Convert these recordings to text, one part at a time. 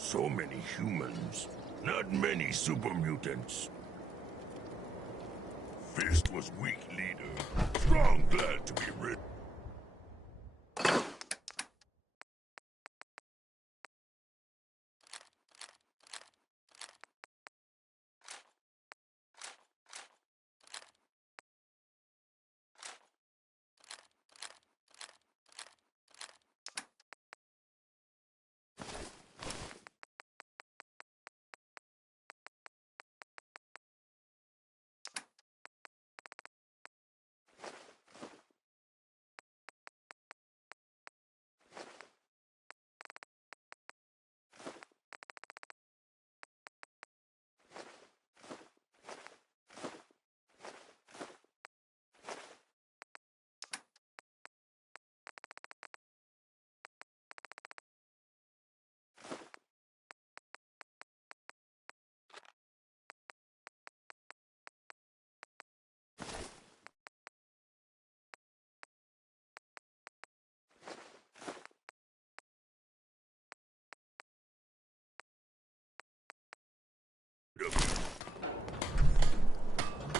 So many humans, not many super mutants. Fist was weak leader, strong glad to be rid.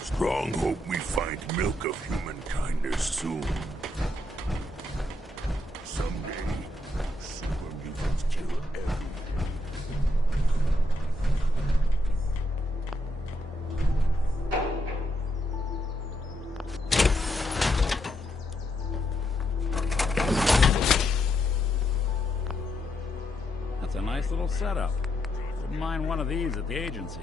Strong hope we find milk of human kindness soon. Someday, super mutants kill everything. That's a nice little setup. Wouldn't mind one of these at the agency.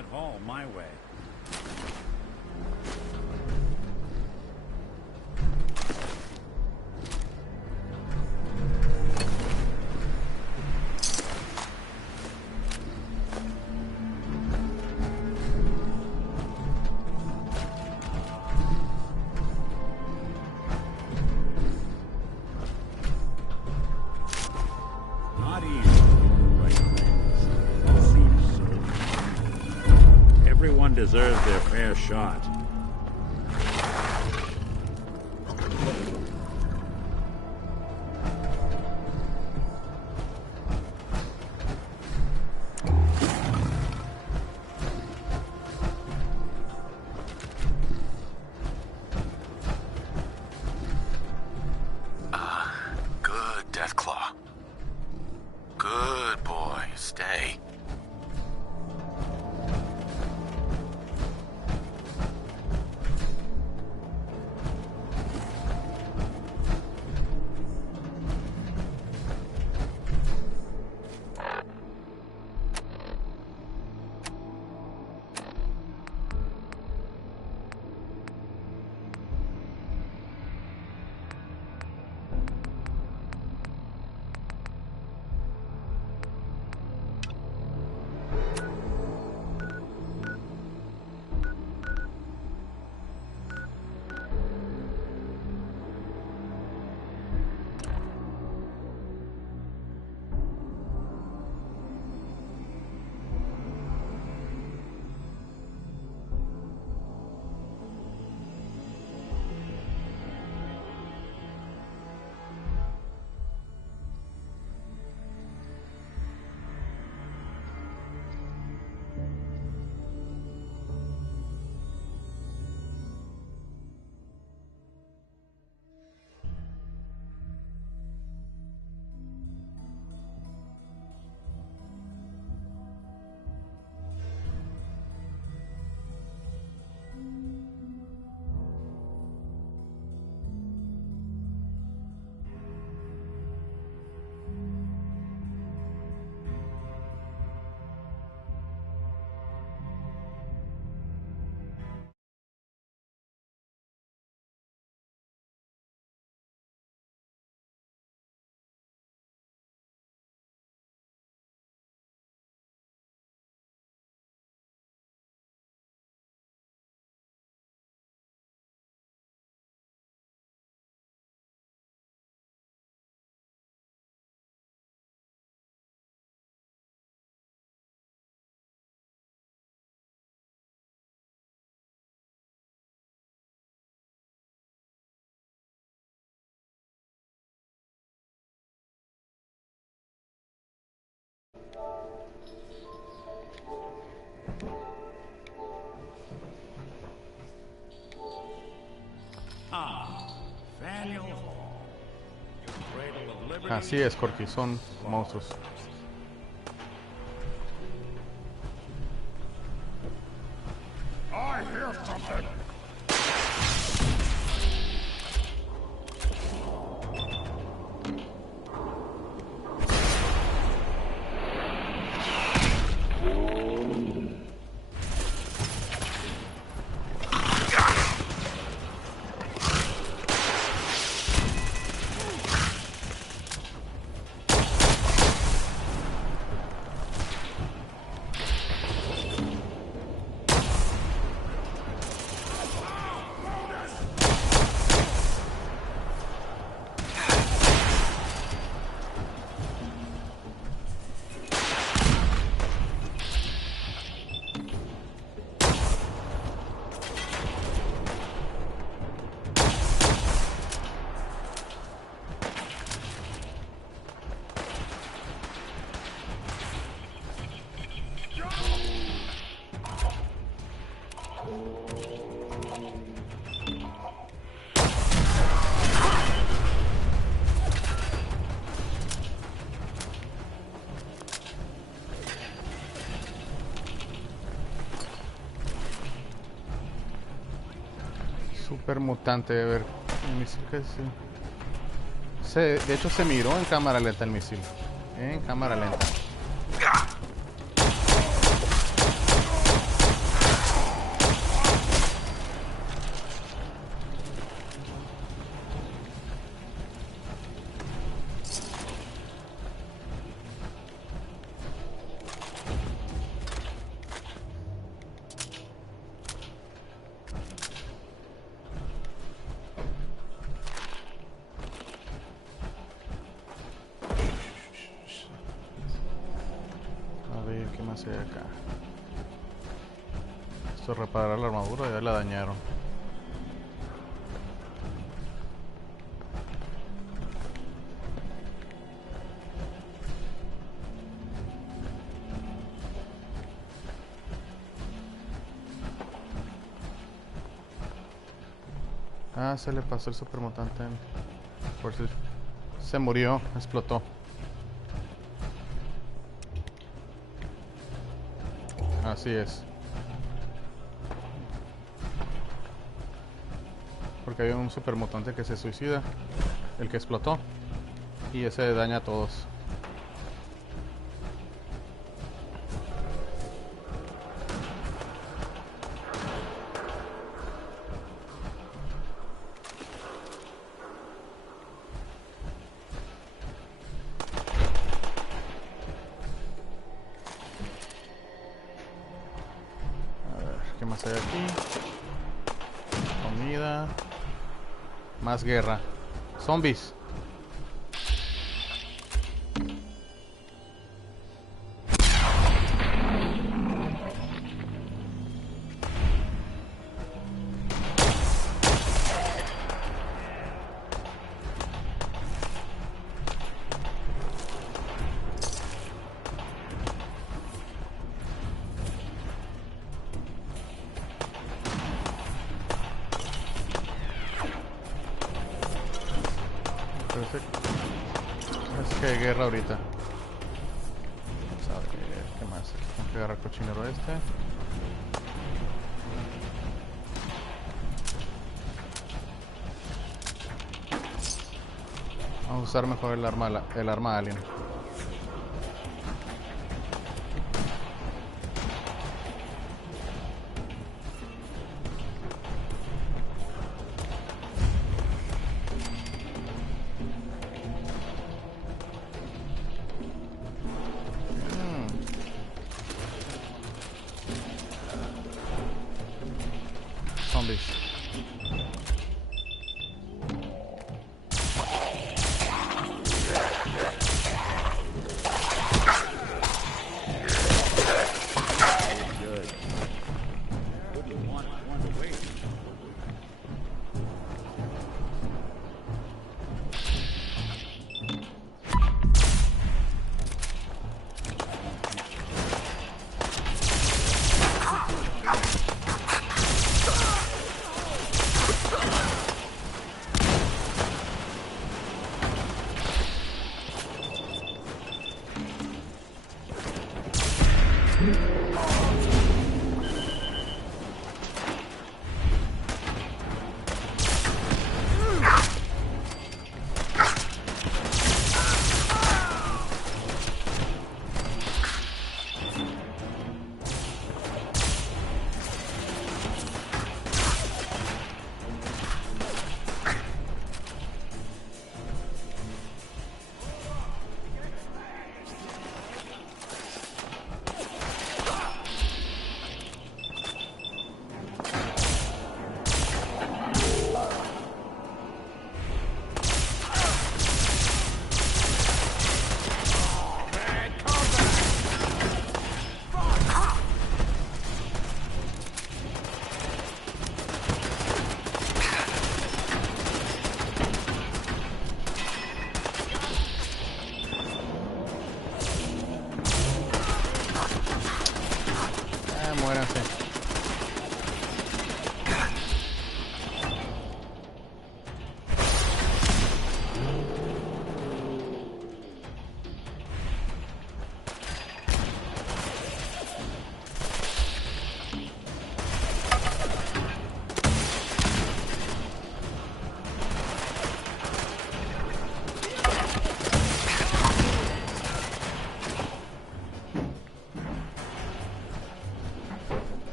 giant haul my way. Not easy. Right things. Seems so. Everyone deserves their fair shot. Good, Deathclaw. Good boy. Stay. Faneuil Hall. Your cradle of liberty. Así es, Corky, son monstruos. I hear something. Super mutante, a ver. El misil que de hecho se miró en cámara lenta el misil. En cámara lenta. más hay acá? Esto reparará la armadura, ya la dañaron. Ah, se le pasó el supermutante. Por si se murió, explotó. Así es. Porque hay un supermutante que se suicida, el que explotó, y ese daña a todos. ¿Qué más hay aquí? Comida. Más guerra. Zombies. Parece que hay guerra ahorita. Vamos a ver qué más. Aquí tengo que agarrar cochinero este. Vamos a usar mejor el arma alien. Zombies.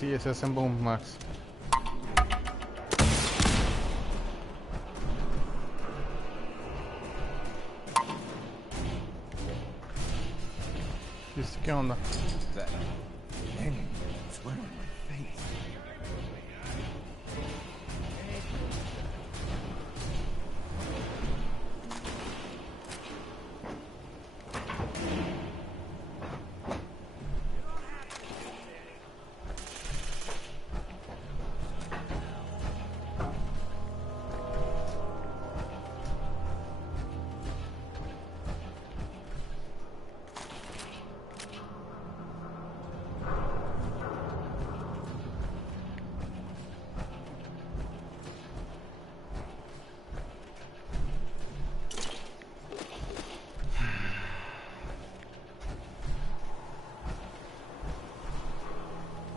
Sí, ese es en Boom Max. ¿Qué onda?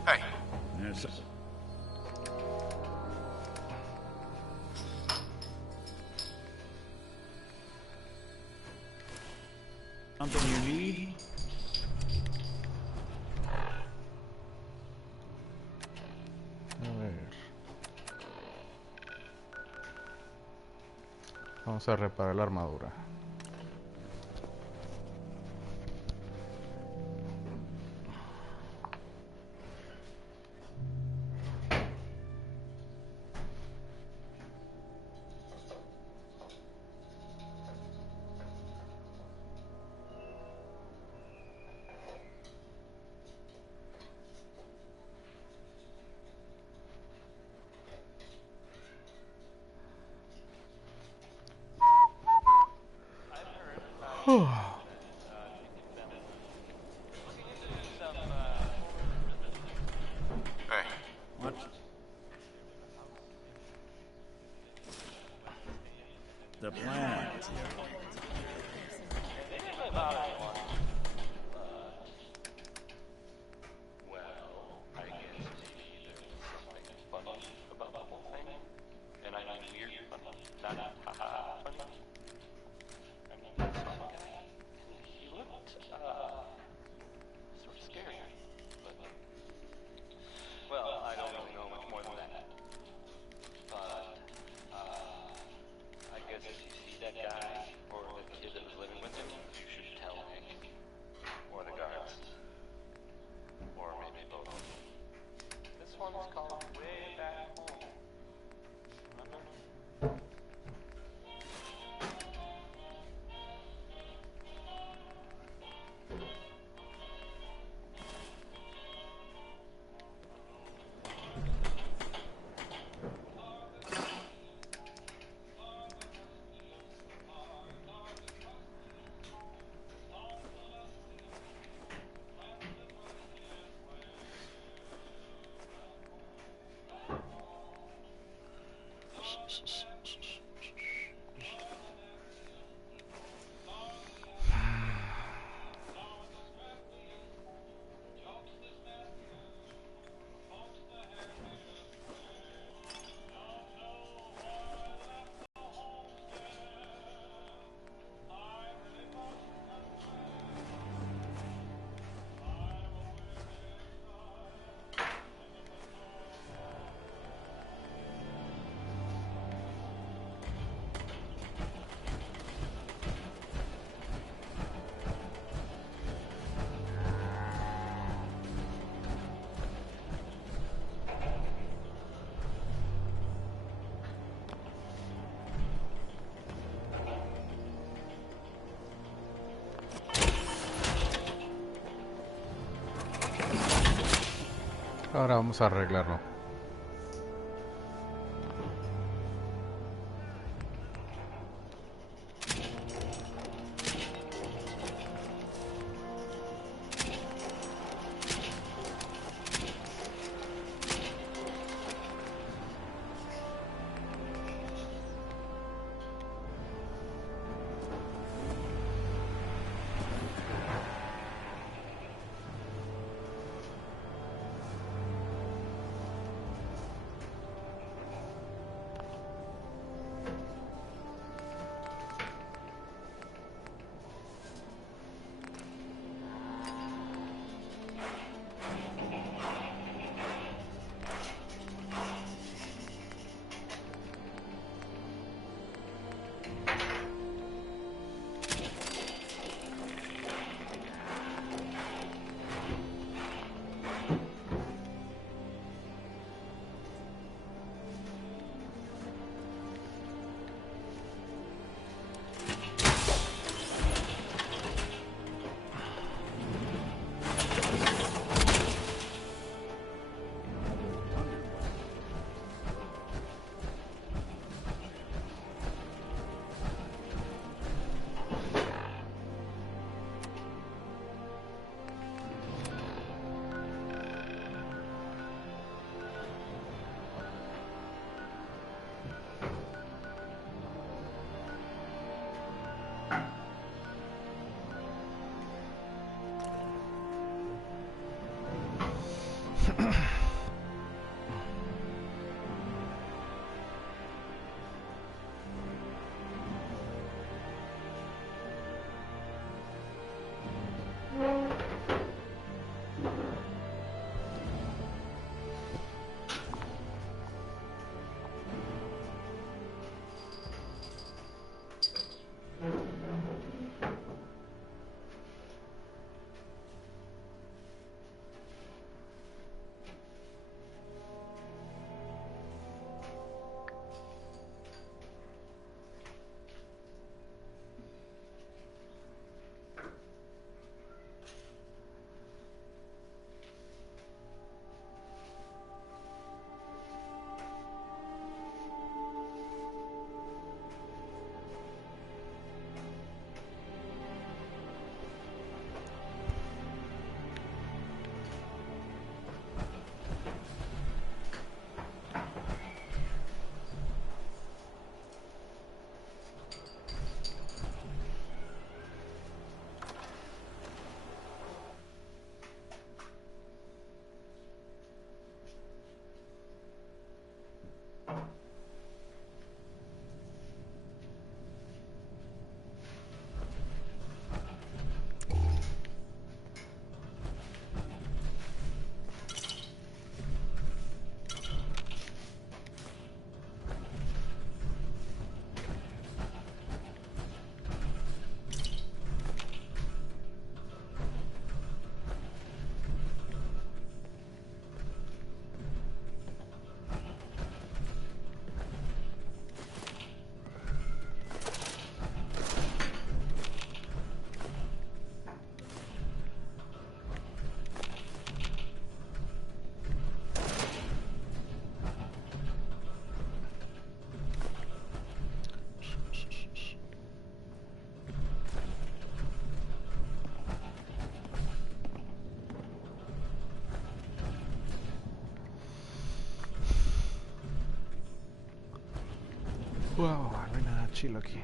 Hey, There's something you need? A ver. Vamos a reparar la armadura. hey. What? The plan. Ahora vamos a arreglarlo. Wow, no hay nada chilo aquí.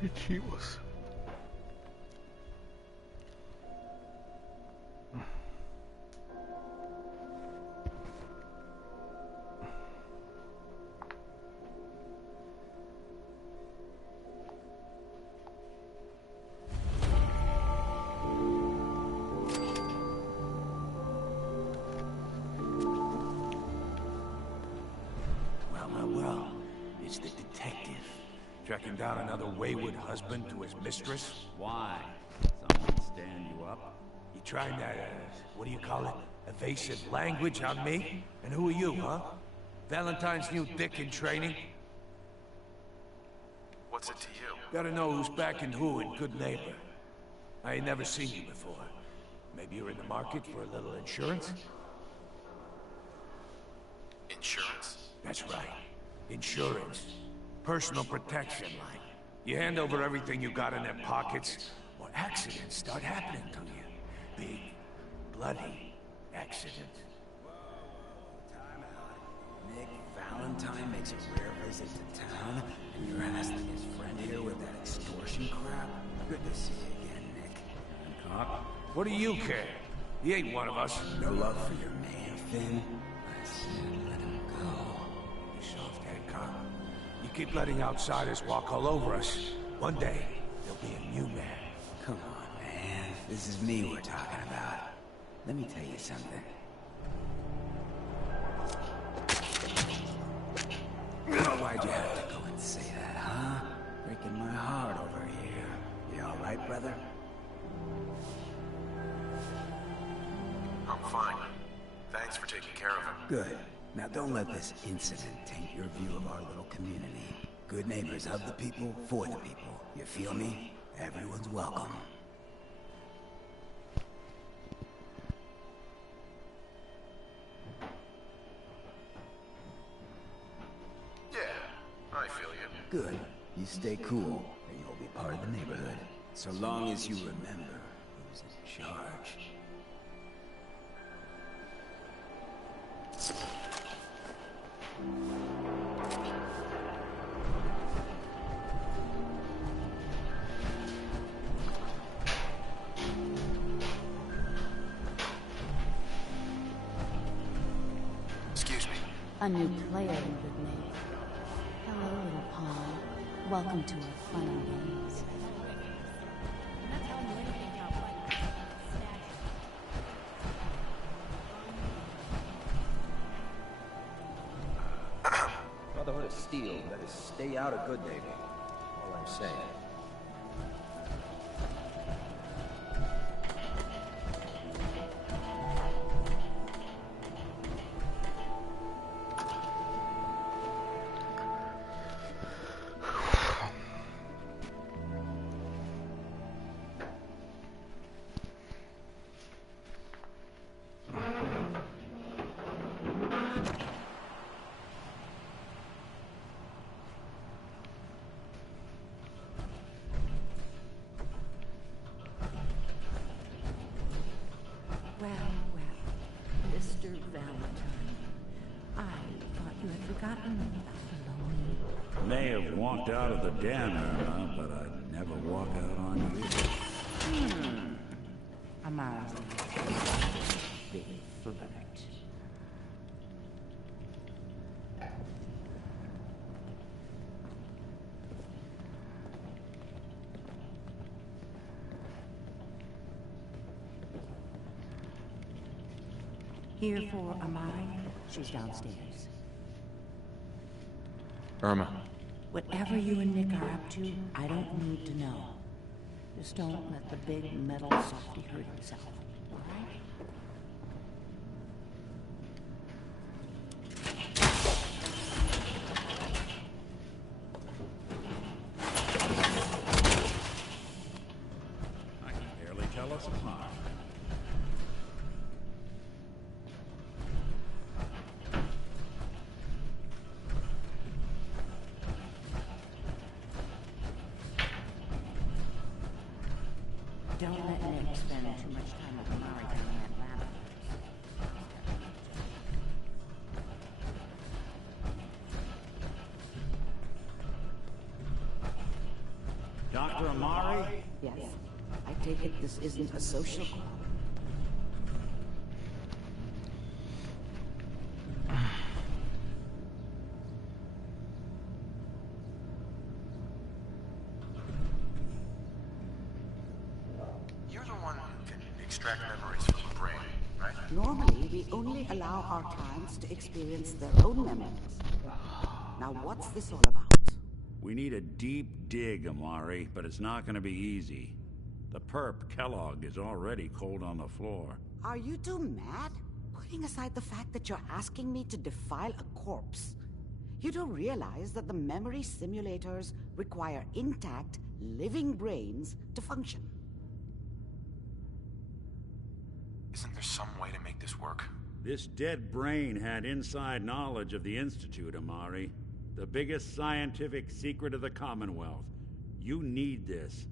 Qué chivos. Well, it's the detective. Tracking down another wayward husband to his mistress. Why? Someone stand you up? You trying that, what do you call it? Evasive language on me? And who are you, huh? Valentine's new dick in training? What's it to you? Gotta know who's backing who in Good Neighbor. I ain't never seen you before. Maybe you're in the market for a little insurance? Insurance? That's right. Insurance. Personal protection, like. You hand over everything you got in their pockets, or accidents start happening to you. Big, bloody accidents. Time out. Nick Valentine makes a rare visit to town, and you're hassling his friend here with that extortion crap? Good to see you again, Nick. Hancock? What do you care? He ain't one of us. No love for your man, Finn? I said let him go. You soft Hancock. You keep letting outsiders walk all over us. One day, there'll be a new man. Come on, man. This is me we're talking about. Let me tell you something. Why'd you have to go and say that, huh? Breaking my heart over here. You all right, brother? I'm fine. Thanks for taking care of him. Good. Now don't let this incident taint your view of our little community. Good neighbors of the people, for the people. You feel me? Everyone's welcome. Yeah, I feel you. Good. You stay cool, and you'll be part of the neighborhood. So long as you remember who's in charge. Excuse me. A new player in Good Neighbor. Hello, little pawn. Welcome to our fun and games. Brotherhood of Steel better stay out of Good Neighbor. All I'm saying. Well, Mr. Valentine, I thought you had forgotten about the lonely. May have walked out of the den, Irma, but I'd never walk out on you. A mild, big flirt. Here for Amari. She's downstairs. Irma. Whatever you and Nick are up to, I don't need to know. Just don't let the big metal softy hurt himself, all right? I can barely tell us apart. Don't let Nick spend too much time with Amari down in Atlanta. after Amari? Yes. I take it this isn't a social call. You're the one who can extract memories from the brain, right? Normally, we only allow our clients to experience their own memories. Now, what's this all about? We need a deep dig, Amari, but it's not gonna be easy. The perp, Kellogg, is already cold on the floor. Are you two mad? Putting aside the fact that you're asking me to defile a corpse, you don't realize that the memory simulators require intact, living brains to function. Isn't there some way to make this work? This dead brain had inside knowledge of the Institute, Amari. The biggest scientific secret of the Commonwealth. You need this,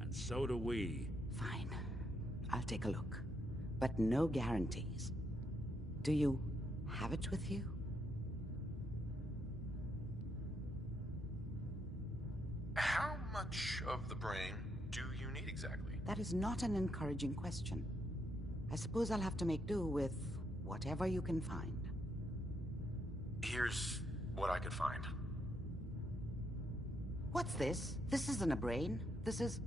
and so do we. Fine. I'll take a look. But no guarantees. Do you have it with you? How much of the brain do you need exactly? That is not an encouraging question. I suppose I'll have to make do with whatever you can find. Here's what I could find. What's this? This isn't a brain. This is...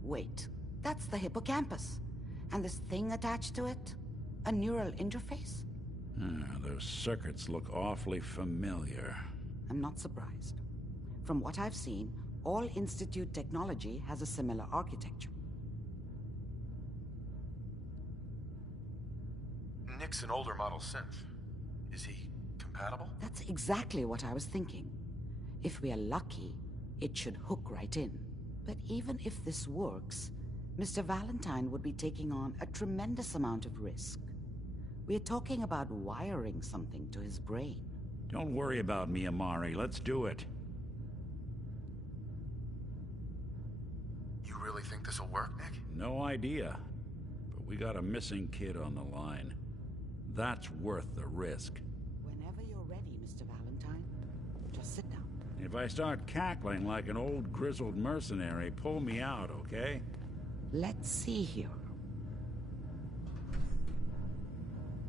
Wait. That's the hippocampus. And this thing attached to it? A neural interface? Those circuits look awfully familiar. I'm not surprised. From what I've seen, all Institute technology has a similar architecture. Nick's an older model synth. Is he compatible? That's exactly what I was thinking. If we are lucky, it should hook right in. But even if this works, Mr. Valentine would be taking on a tremendous amount of risk. We're talking about wiring something to his brain. Don't worry about me, Amari. Let's do it. You really think this'll work, Nick? No idea. But we got a missing kid on the line. That's worth the risk. Whenever you're ready, Mr. Valentine, just sit down. If I start cackling like an old grizzled mercenary, pull me out, okay? Let's see here.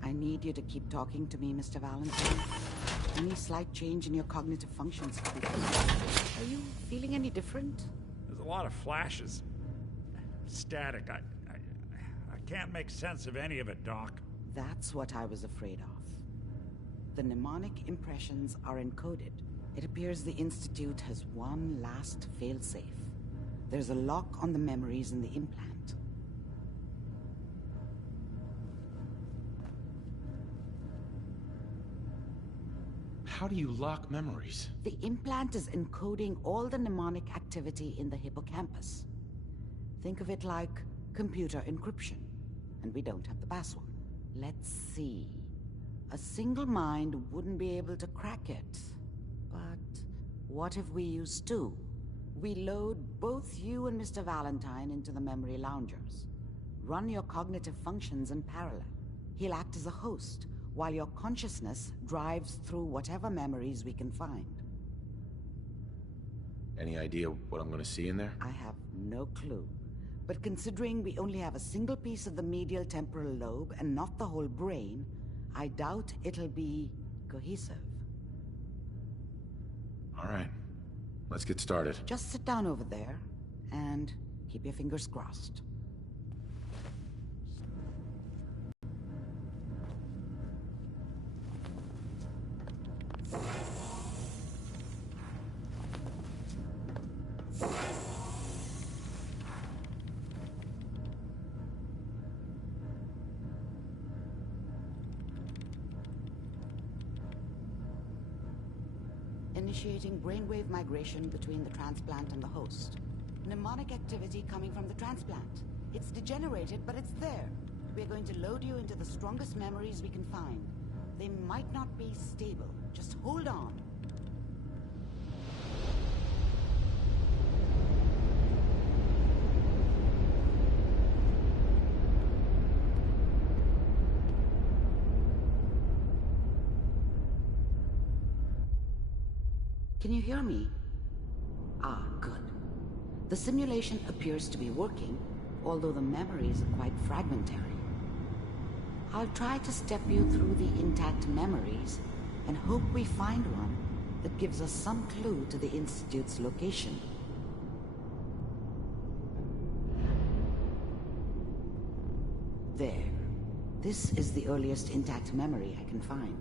I need you to keep talking to me, Mr. Valentine. Any slight change in your cognitive functions could be... Are you feeling any different? There's a lot of flashes. Static. I can't make sense of any of it, Doc. That's what I was afraid of. The mnemonic impressions are encoded. It appears the Institute has one last failsafe. There's a lock on the memories in the implant. How do you lock memories? The implant is encoding all the mnemonic activity in the hippocampus. Think of it like computer encryption, and we don't have the password. Let's see. A single mind wouldn't be able to crack it. But what if we use two? We load both you and Mr. Valentine into the memory loungers. Run your cognitive functions in parallel. He'll act as a host, while your consciousness drives through whatever memories we can find. Any idea what I'm gonna see in there? I have no clue. But considering we only have a single piece of the medial temporal lobe and not the whole brain, I doubt it'll be cohesive. All right. Let's get started. Just sit down over there and keep your fingers crossed. Initiating brainwave migration between the transplant and the host. Mnemonic activity coming from the transplant. It's degenerated, but it's there. We're going to load you into the strongest memories we can find. They might not be stable. Just hold on. Can you hear me? Ah, good. The simulation appears to be working, although the memories are quite fragmentary. I'll try to step you through the intact memories and hope we find one that gives us some clue to the Institute's location. There. This is the earliest intact memory I can find.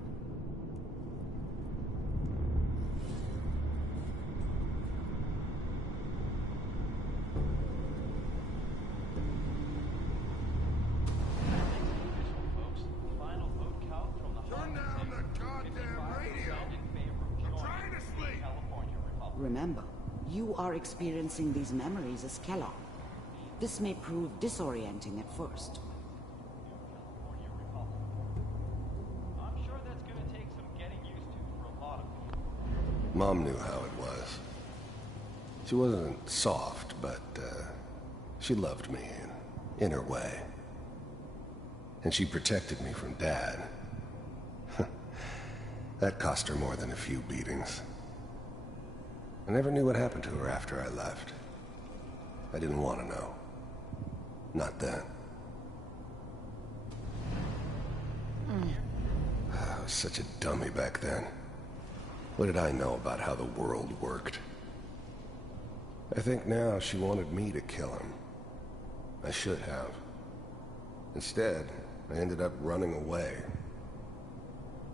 Remember, you are experiencing these memories as Kellogg. This may prove disorienting at first. I'm sure that's gonna take some getting used to for a lot of people. Mom knew how it was. She wasn't soft, but she loved me in her way. And she protected me from Dad. That cost her more than a few beatings. I never knew what happened to her after I left. I didn't want to know. Not then. I was such a dummy back then. What did I know about how the world worked? I think now she wanted me to kill him. I should have. Instead, I ended up running away.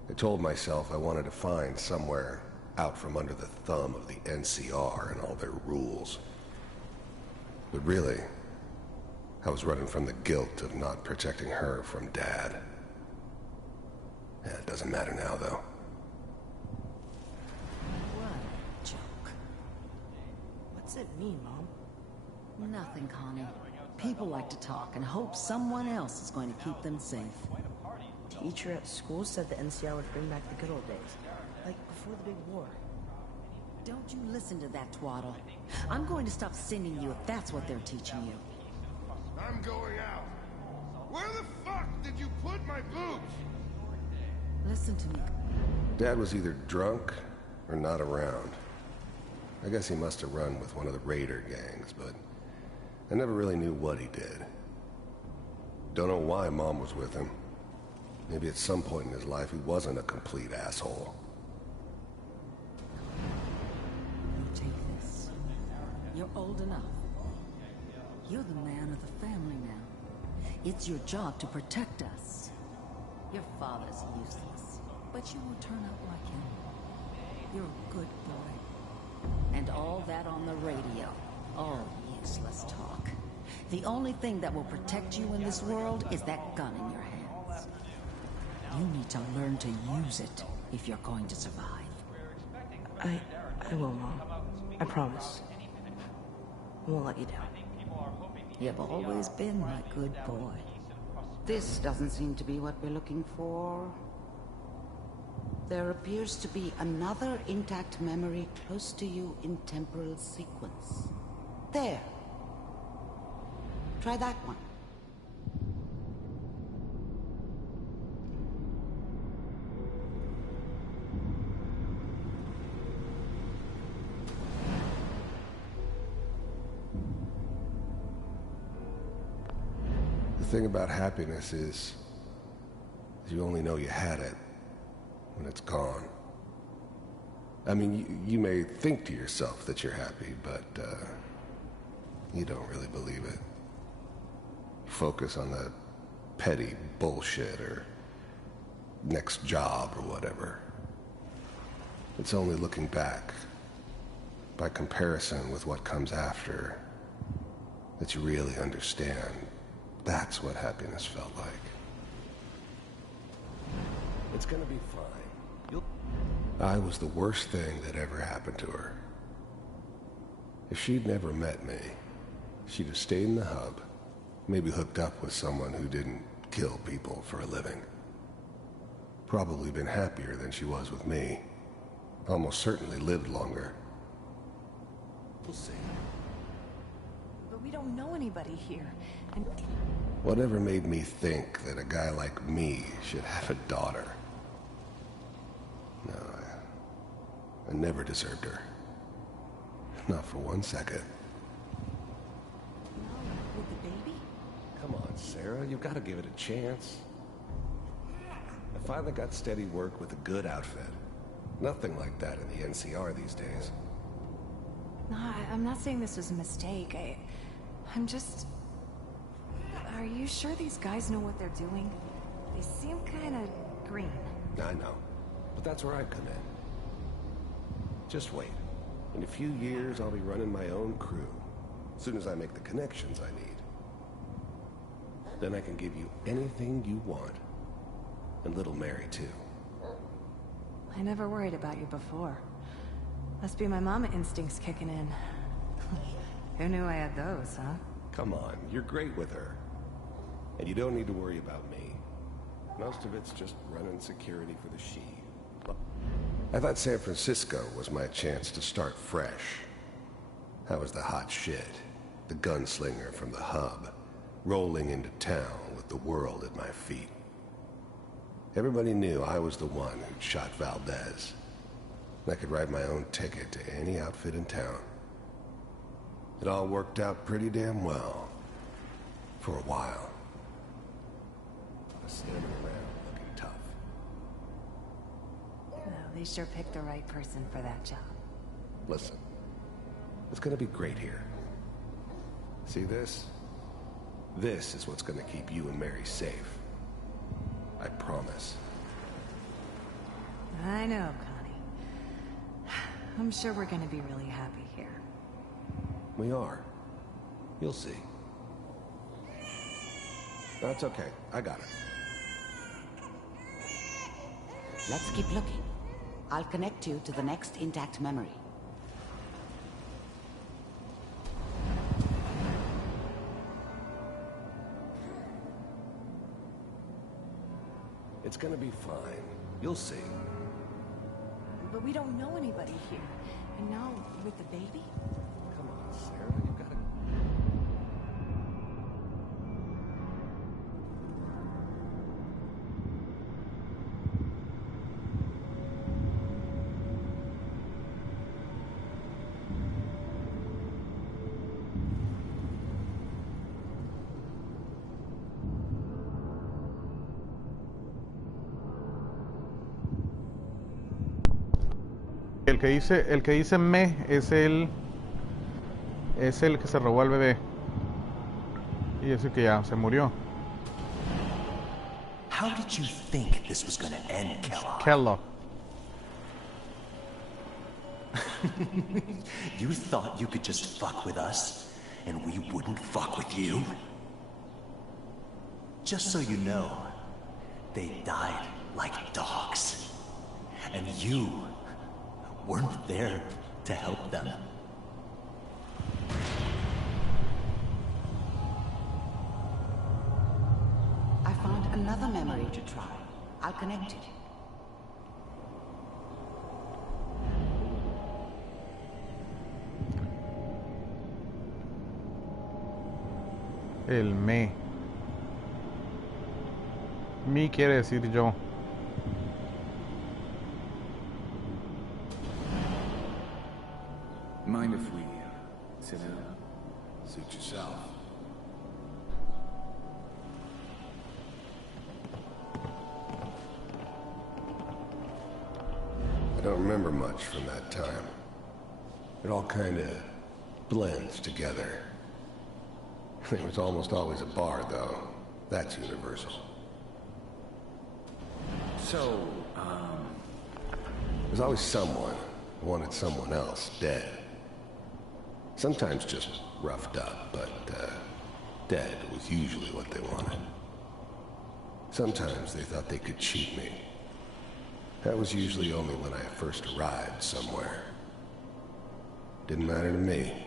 I told myself I wanted to find somewhere out from under the thumb of the NCR and all their rules. But really, I was running from the guilt of not protecting her from Dad. Yeah, it doesn't matter now, though. What a joke. What's it mean, Mom? Nothing, Connie. People like to talk and hope someone else is going to keep them safe. Teacher at school said the NCR would bring back the good old days. Like before the big war. Don't you listen to that twaddle. I'm going to stop sending you if that's what they're teaching you. I'm going out. Where the fuck did you put my boobs? Listen to me. Dad was either drunk or not around. I guess he must have run with one of the raider gangs, but I never really knew what he did. Don't know why Mom was with him. Maybe at some point in his life he wasn't a complete asshole. You take this. You're old enough. You're the man of the family now. It's your job to protect us. Your father's useless, but you won't turn out like him. You're a good boy. And all that on the radio. All useless talk. The only thing that will protect you in this world is that gun in your hands. You need to learn to use it if you're going to survive. I will, Mom. I promise. I won't let you down. You've always been my good boy. This doesn't seem to be what we're looking for. There appears to be another intact memory close to you in temporal sequence. There. Try that one. The thing about happiness is you only know you had it when it's gone. I mean, you may think to yourself that you're happy, but you don't really believe it. You focus on the petty bullshit or next job or whatever. It's only looking back, by comparison with what comes after, that you really understand. That's what happiness felt like. It's gonna be fine. I was the worst thing that ever happened to her. If she'd never met me, she'd have stayed in the hub, maybe hooked up with someone who didn't kill people for a living. Probably been happier than she was with me. Almost certainly lived longer. We'll see. But we don't know anybody here. And Whatever made me think that a guy like me should have a daughter? No, I never deserved her. Not for 1 second. on, Sarah. You've got to give it a chance. I finally got steady work with a good outfit. Nothing like that in the NCR these days. No, I'm not saying this was a mistake. I'm just... Are you sure these guys know what they're doing? They seem kind of green. I know. But that's where I come in. Just wait. In a few years, I'll be running my own crew. As soon as I make the connections I need. Then I can give you anything you want. And little Mary, too. I never worried about you before. Must be my mama instincts kicking in. Who knew I had those, huh? Come on, you're great with her. And you don't need to worry about me. Most of it's just running security for the she. I thought San Francisco was my chance to start fresh. I was the hot shit, the gunslinger from the hub, rolling into town with the world at my feet. Everybody knew I was the one who'd shot Valdez. I could write my own ticket to any outfit in town. It all worked out pretty damn well. For a while. I was standing around looking tough. Well, they sure picked the right person for that job. Listen, it's gonna be great here. See this? This is what's gonna keep you and Mary safe. I promise. I know, Connie. I'm sure we're gonna be really happy here. We are. You'll see. That's okay. I got it. Let's keep looking. I'll connect you to the next intact memory. It's gonna be fine. You'll see. But we don't know anybody here. And now, with the baby? Come on, Sarah. You gotta... El que dice me es el que se robó al bebé. Y ese que ya se murió. How did you think this was gonna end, Kellogg? Kellogg. You thought you could just fuck with us, and we wouldn't fuck with you? Just so you know, they died like dogs. And you weren't there to help them. I found another memory to try. I'll connect it. El me. Mi quiere decir yo. Mind if we sit down? Suit yourself. I don't remember much from that time. It all kind of blends together. There was almost always a bar, though. That's universal. So, There's always someone who wanted someone else dead. Sometimes just roughed up, but dead was usually what they wanted. Sometimes they thought they could cheat me. That was usually only when I first arrived somewhere. Didn't matter to me.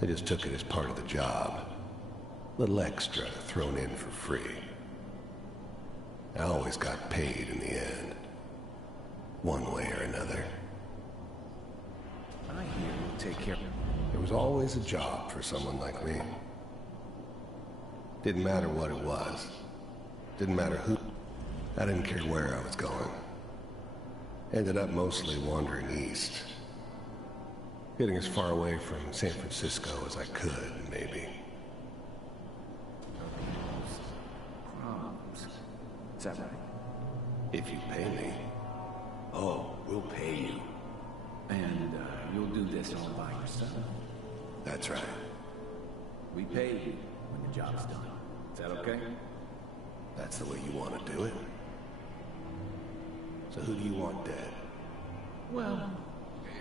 I just took it as part of the job. Little extra thrown in for free. I always got paid in the end. One way or another. I hear you take care. There was always a job for someone like me. Didn't matter what it was. Didn't matter who. I didn't care where I was going. Ended up mostly wandering east. Getting as far away from San Francisco as I could, maybe. Is that right? If you pay me. Oh, we'll pay you. And, you'll do this all by yourself? That's right. We pay you when the job's done. Is that okay? That's the way you want to do it? So who do you want dead? Well,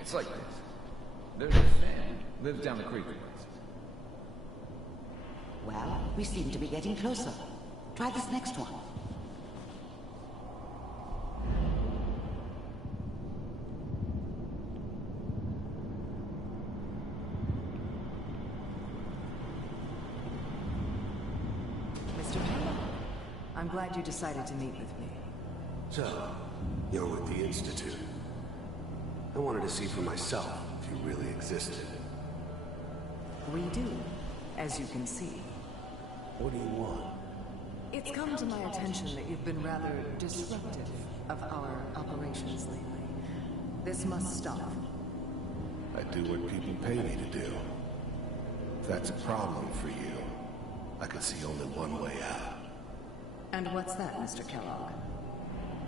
it's like this. There's a fan lives down the creek with us. Well, we seem to be getting closer. Try this next one. Mr. Kellogg, I'm glad you decided to meet with me. So, you're with the Institute. I wanted to see for myself if you really existed. We do, as you can see. What do you want? It's come to my attention that you've been rather disruptive of our operations lately. This must stop. I do what people pay me to do. If that's a problem for you, I could see only one way out. And what's that, Mr. Kellogg?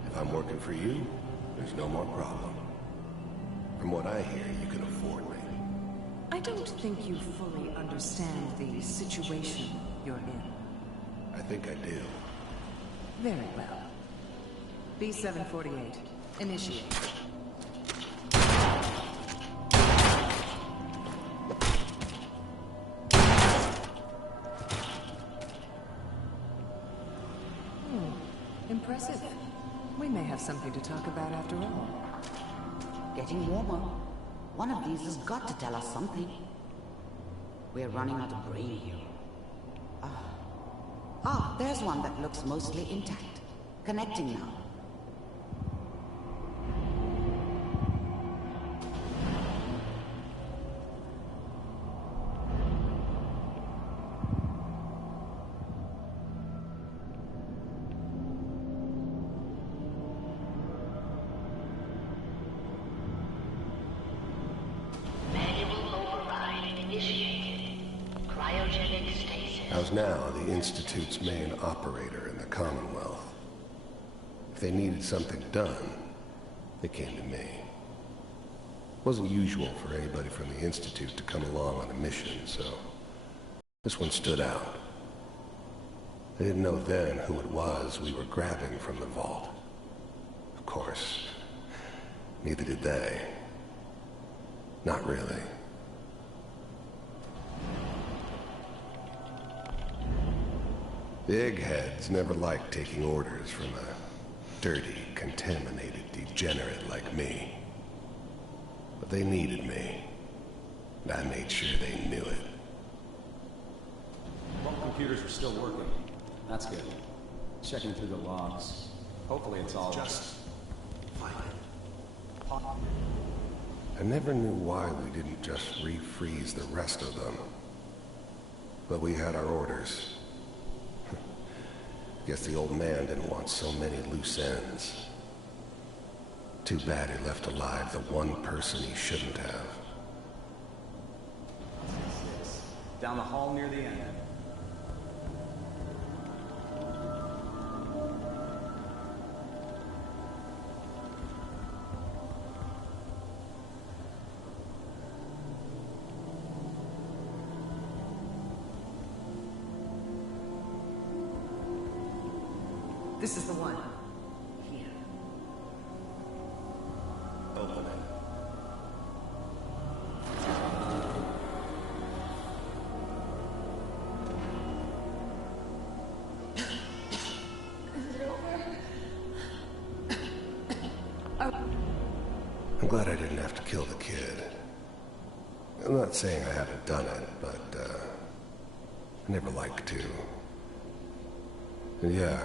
If I'm working for you, there's no more problem. From what I hear, you can afford me. I don't think you fully understand the situation you're in. I think I do. Very well. B-748, initiate. Impressive. We may have something to talk about after all. Getting warmer. One of these has got to tell us something. We're running out of brain here. There's one that looks mostly intact. Connecting now. How's now the Institute's main operator in the Commonwealth? If they needed something done, they came to me. It wasn't usual for anybody from the Institute to come along on a mission, so this one stood out. They didn't know then who it was we were grabbing from the vault. Of course, neither did they. Not really. The eggheads never liked taking orders from a dirty, contaminated degenerate like me. But they needed me, and I made sure they knew it. Both computers are still working. That's good. Checking through the logs. Hopefully it's all just fine. I never knew why we didn't just refreeze the rest of them. But we had our orders. Guess the old man didn't want so many loose ends. Too bad he left alive the one person he shouldn't have. Down the hall near the end. This is the one. Here. Open it. I'm glad I didn't have to kill the kid. I'm not saying I haven't done it, but, I never liked to. And yeah,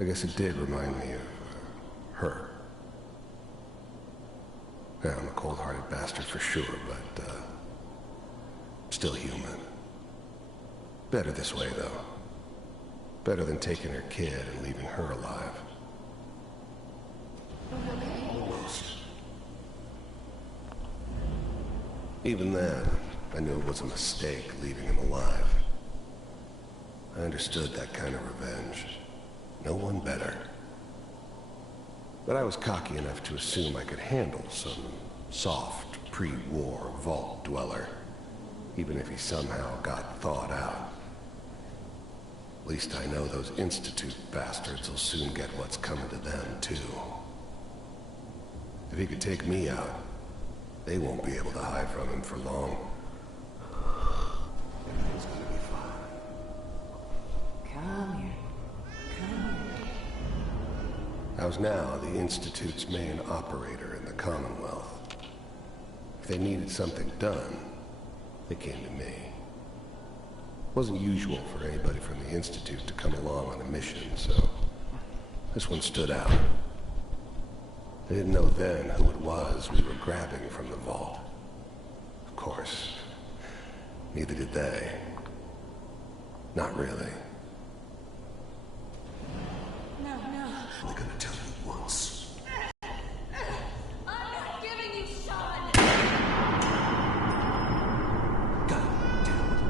I guess it did remind me of her. Yeah, I'm a cold-hearted bastard for sure, but still human. Better this way, though. Better than taking her kid and leaving her alive. Almost. Even then, I knew it was a mistake leaving him alive. I understood that kind of revenge. No one better. But I was cocky enough to assume I could handle some soft, pre-war vault dweller, even if he somehow got thawed out. At least I know those Institute bastards will soon get what's coming to them, too. If he could take me out, they won't be able to hide from him for long. Everything's gonna be fine. Come here. Come here. I was now the Institute's main operator in the Commonwealth. If they needed something done, they came to me. It wasn't usual for anybody from the Institute to come along on a mission, so this one stood out. I didn't know then who it was we were grabbing from the vault. Of course, neither did they. Not really. No, no. I'm only gonna tell you once. I'm not giving you Sean! God damn it.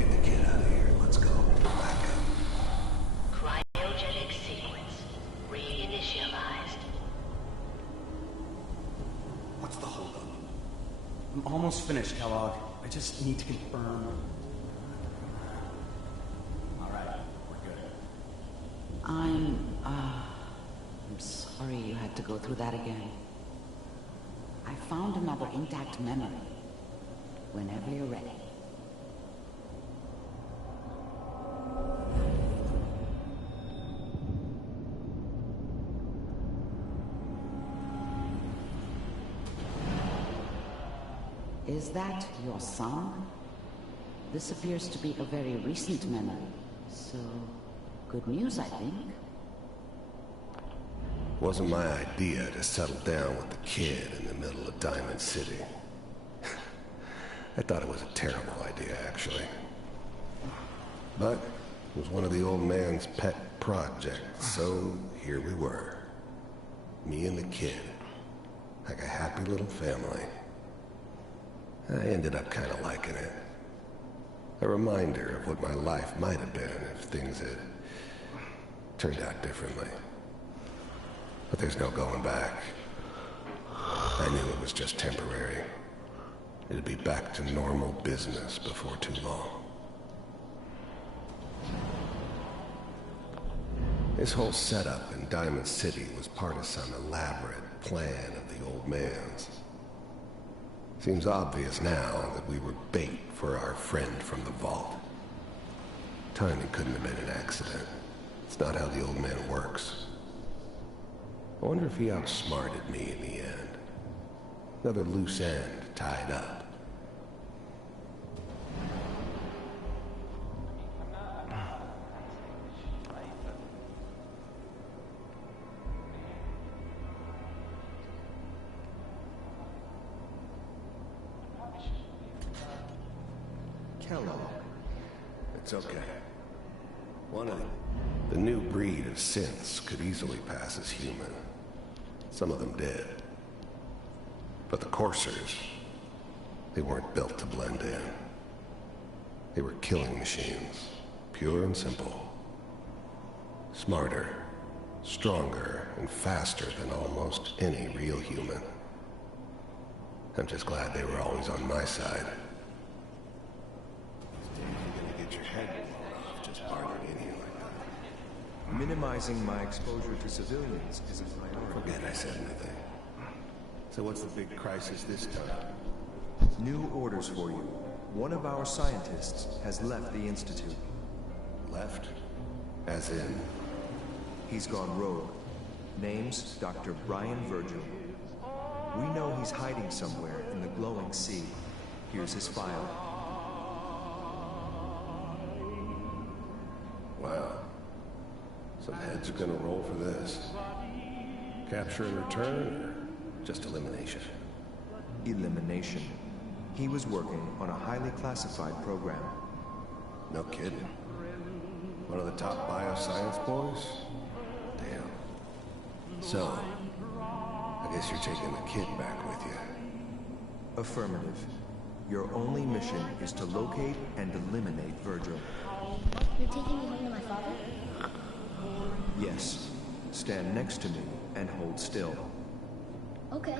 Get the kid out of here. Let's go. Back up. Cryogenic sequence reinitialized. What's the holdup? I'm almost finished, Kellogg. I just need to confirm. All right, we're good. I'm sorry you had to go through that again. I found another intact memory. Whenever you're ready. Is that your son? This appears to be a very recent memory, so good news, I think. Wasn't my idea to settle down with the kid in the middle of Diamond City. I thought it was a terrible idea, actually. But it was one of the old man's pet projects, so here we were. Me and the kid, like a happy little family. I ended up kind of liking it. A reminder of what my life might have been if things had turned out differently. But there's no going back. I knew it was just temporary. It'd be back to normal business before too long. This whole setup in Diamond City was part of some elaborate plan of the old man's. Seems obvious now that we were bait for our friend from the vault. Timing couldn't have been an accident. It's not how the old man works. I wonder if he outsmarted me in the end. Another loose end tied up. Kellogg. It's okay. One of the new breed of synths could easily pass as human. Some of them did. But the coursers, they weren't built to blend in. They were killing machines, pure and simple. Smarter, stronger, and faster than almost any real human. I'm just glad they were always on my side. You're gonna get your head blown off just barging in here like that. Minimizing my exposure to civilians is a priority. Forget I said anything. So what's the big crisis this time? New orders for you. One of our scientists has left the Institute. Left? As in? He's gone rogue. Name's Dr. Brian Virgil. We know he's hiding somewhere in the glowing sea. Here's his file. Wow. Some heads are gonna roll for this. Capture and return, or just elimination? Elimination. He was working on a highly classified program. No kidding. One of the top bioscience boys? Damn. So, I guess you're taking the kid back with you. Affirmative. Your only mission is to locate and eliminate Virgil. You're taking me home to my father? Yes. Stand next to me and hold still. Okay.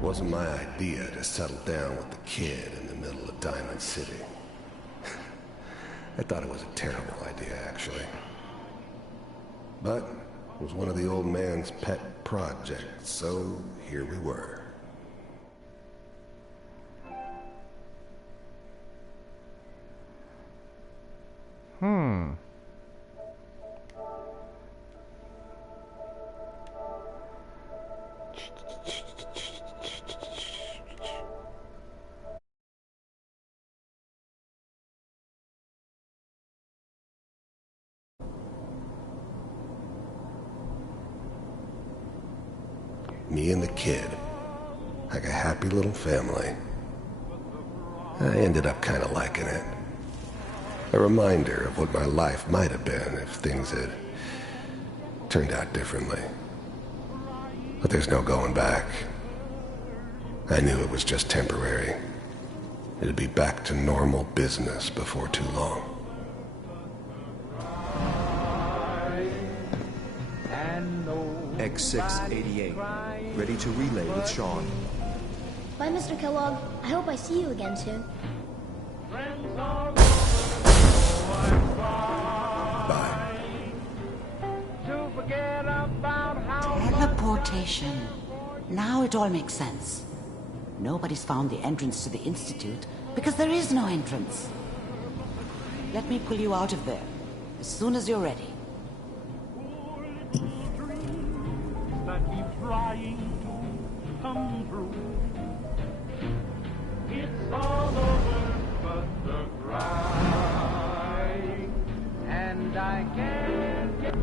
Wasn't my idea to settle down with the kid in the middle of Diamond City. I thought it was a terrible idea, actually. But it was one of the old man's pet projects, so here we were. Me and the kid, like a happy little family. I ended up kind of liking it. A reminder of what my life might have been if things had turned out differently. But there's no going back. I knew it was just temporary. It'd be back to normal business before too long. X688, ready to relay with Sean. Bye, Mr. Kellogg. I hope I see you again soon. Bye. Teleportation. Now it all makes sense. Nobody's found the entrance to the Institute because there is no entrance. Let me pull you out of there as soon as you're ready. Trying to come through. It's all over but the cry, and I can't get.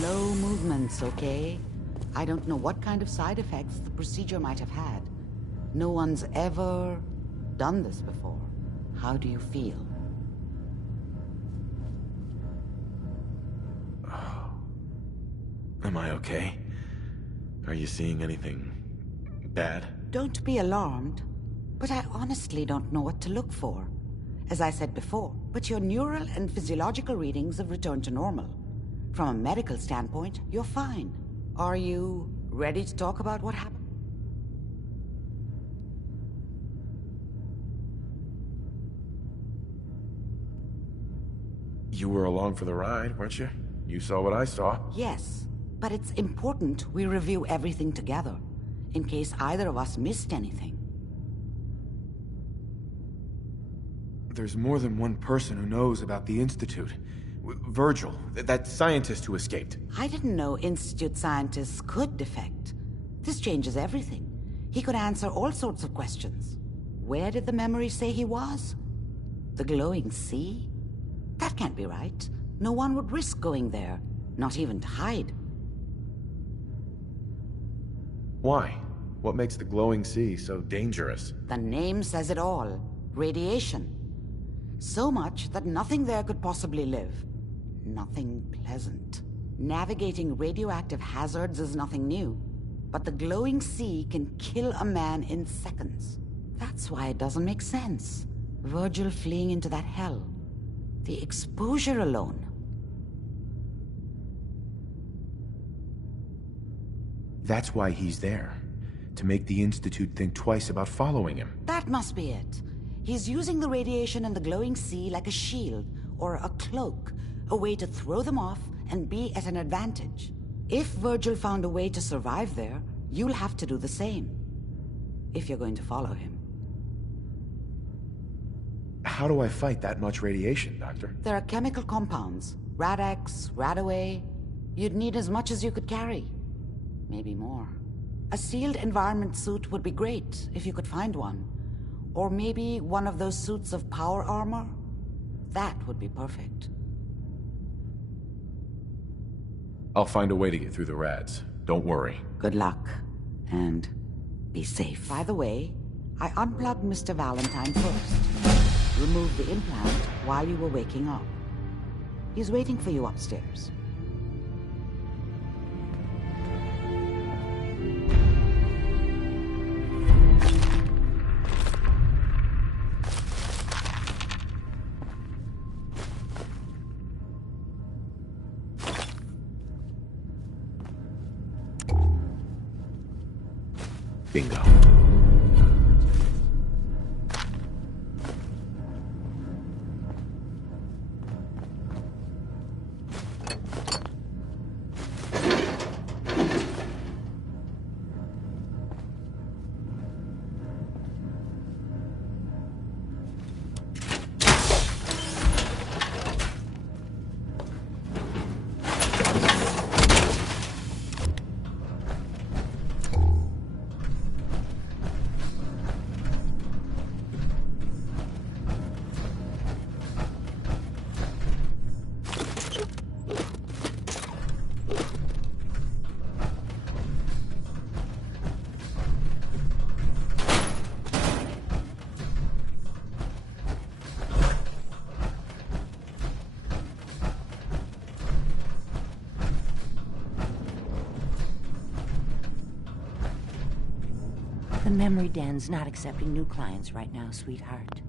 Slow movements, okay? I don't know what kind of side effects the procedure might have had. No one's ever done this before. How do you feel? Am I okay? Are you seeing anything bad? Don't be alarmed, but I honestly don't know what to look for. As I said before, but your neural and physiological readings have returned to normal. From a medical standpoint, you're fine. Are you ready to talk about what happened? You were along for the ride, weren't you? You saw what I saw. Yes, but it's important we review everything together, in case either of us missed anything. There's more than one person who knows about the Institute. Virgil, that scientist who escaped. I didn't know Institute scientists could defect. This changes everything. He could answer all sorts of questions. Where did the memory say he was? The glowing sea? That can't be right. No one would risk going there, not even to hide. Why? What makes the glowing sea so dangerous? The name says it all. Radiation. So much that nothing there could possibly live. Nothing pleasant. Navigating radioactive hazards is nothing new. But the glowing sea can kill a man in seconds. That's why it doesn't make sense. Virgil fleeing into that hell. The exposure alone. That's why he's there. To make the Institute think twice about following him. That must be it. He's using the radiation in the glowing sea like a shield, or a cloak, a way to throw them off and be at an advantage. If Virgil found a way to survive there, you'll have to do the same. If you're going to follow him. How do I fight that much radiation, Doctor? There are chemical compounds. Rad-X, Radaway. You'd need as much as you could carry. Maybe more. A sealed environment suit would be great, if you could find one. Or maybe one of those suits of power armor? That would be perfect. I'll find a way to get through the rads. Don't worry. Good luck. And be safe. By the way, I unplugged Mr. Valentine first. Removed the implant while you were waking up. He's waiting for you upstairs. Bingo. The memory den's not accepting new clients right now, sweetheart.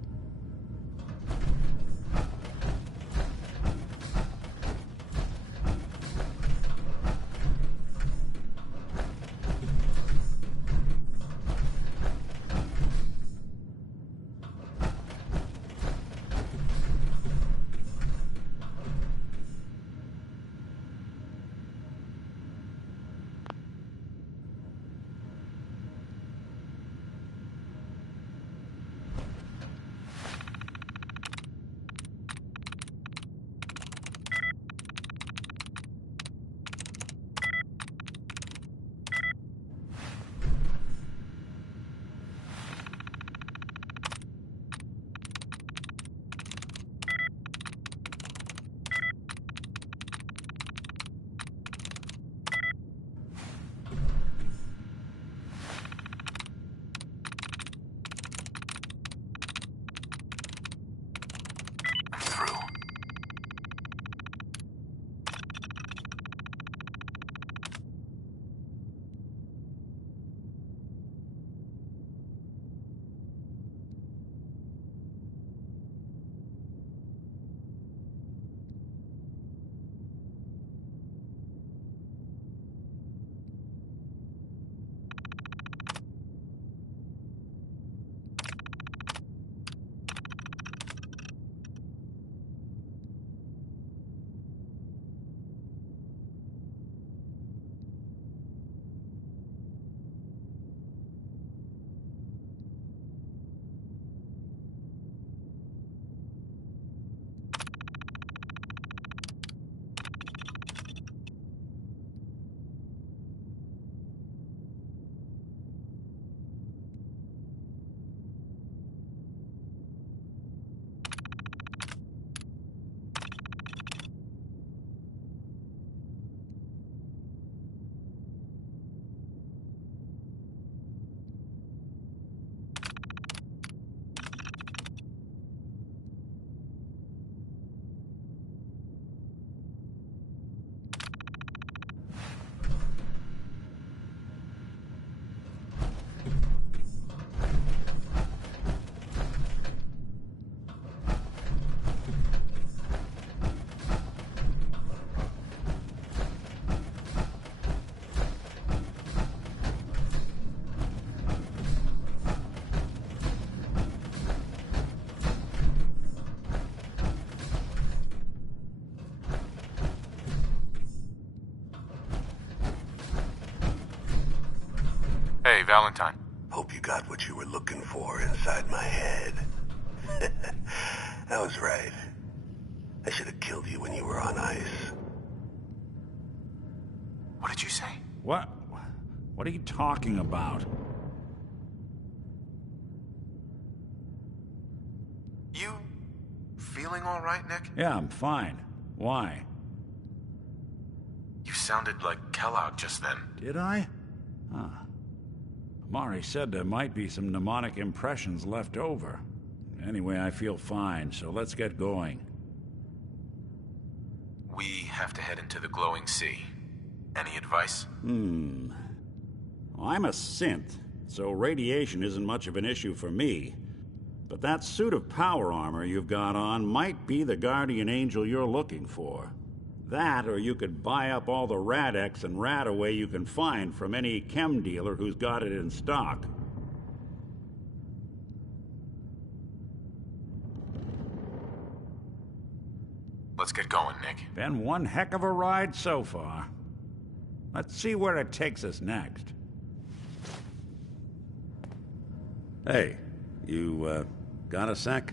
Hey, Valentine. Hope you got what you were looking for inside my head. I was right. I should have killed you when you were on ice. What did you say? What? What are you talking about? You feeling all right, Nick? Yeah, I'm fine. Why? You sounded like Kellogg just then. Did I? Huh. Mari said there might be some mnemonic impressions left over. Anyway, I feel fine, so let's get going. We have to head into the glowing sea. Any advice? Well, I'm a synth, so radiation isn't much of an issue for me. But that suit of power armor you've got on might be the guardian angel you're looking for. That, or you could buy up all the Rad-X and Rad-Away you can find from any chem dealer who's got it in stock. Let's get going, Nick. Been one heck of a ride so far. Let's see where it takes us next. Hey, you, got a sec?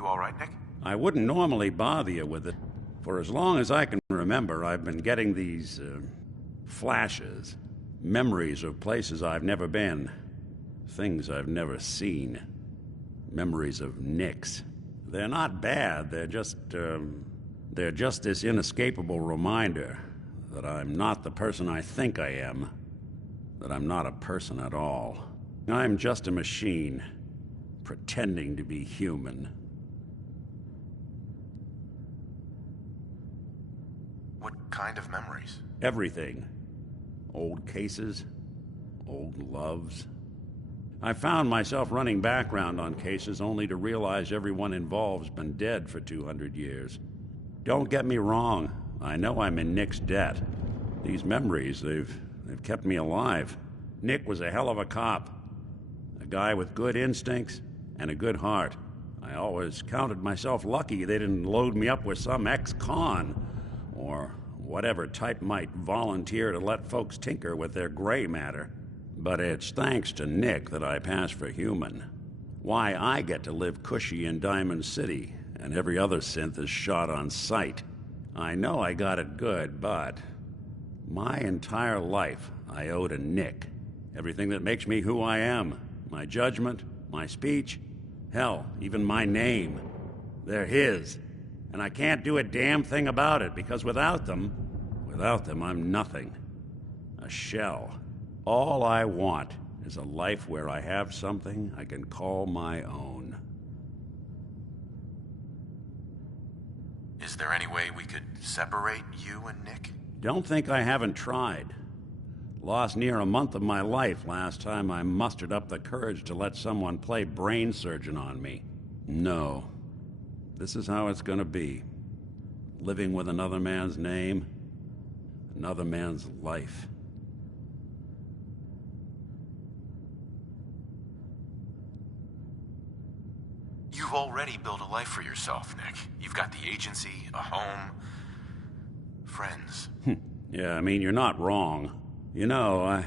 You all right, Nick? I wouldn't normally bother you with it. For as long as I can remember, I've been getting these, flashes. Memories of places I've never been. Things I've never seen. Memories of Nicks. They're not bad, they're just this inescapable reminder that I'm not the person I think I am. That I'm not a person at all. I'm just a machine, pretending to be human. What kind of memories? Everything. Old cases, old loves. I found myself running background on cases only to realize everyone involved's been dead for 200 years. Don't get me wrong, I know I'm in Nick's debt. These memories, they've kept me alive. Nick was a hell of a cop. A guy with good instincts and a good heart. I always counted myself lucky they didn't load me up with some ex-con, or whatever type might volunteer to let folks tinker with their gray matter. But it's thanks to Nick that I pass for human. Why I get to live cushy in Diamond City, and every other synth is shot on sight. I know I got it good, but my entire life I owe to Nick. Everything that makes me who I am. My judgment, my speech, hell, even my name. They're his. And I can't do a damn thing about it, because without them, I'm nothing. A shell. All I want is a life where I have something I can call my own. Is there any way we could separate you and Nick? Don't think I haven't tried. Lost near a month of my life last time I mustered up the courage to let someone play brain surgeon on me. No. This is how it's gonna be. Living with another man's name, another man's life. You've already built a life for yourself, Nick. You've got the agency, a home, friends. Yeah, I mean, you're not wrong. You know,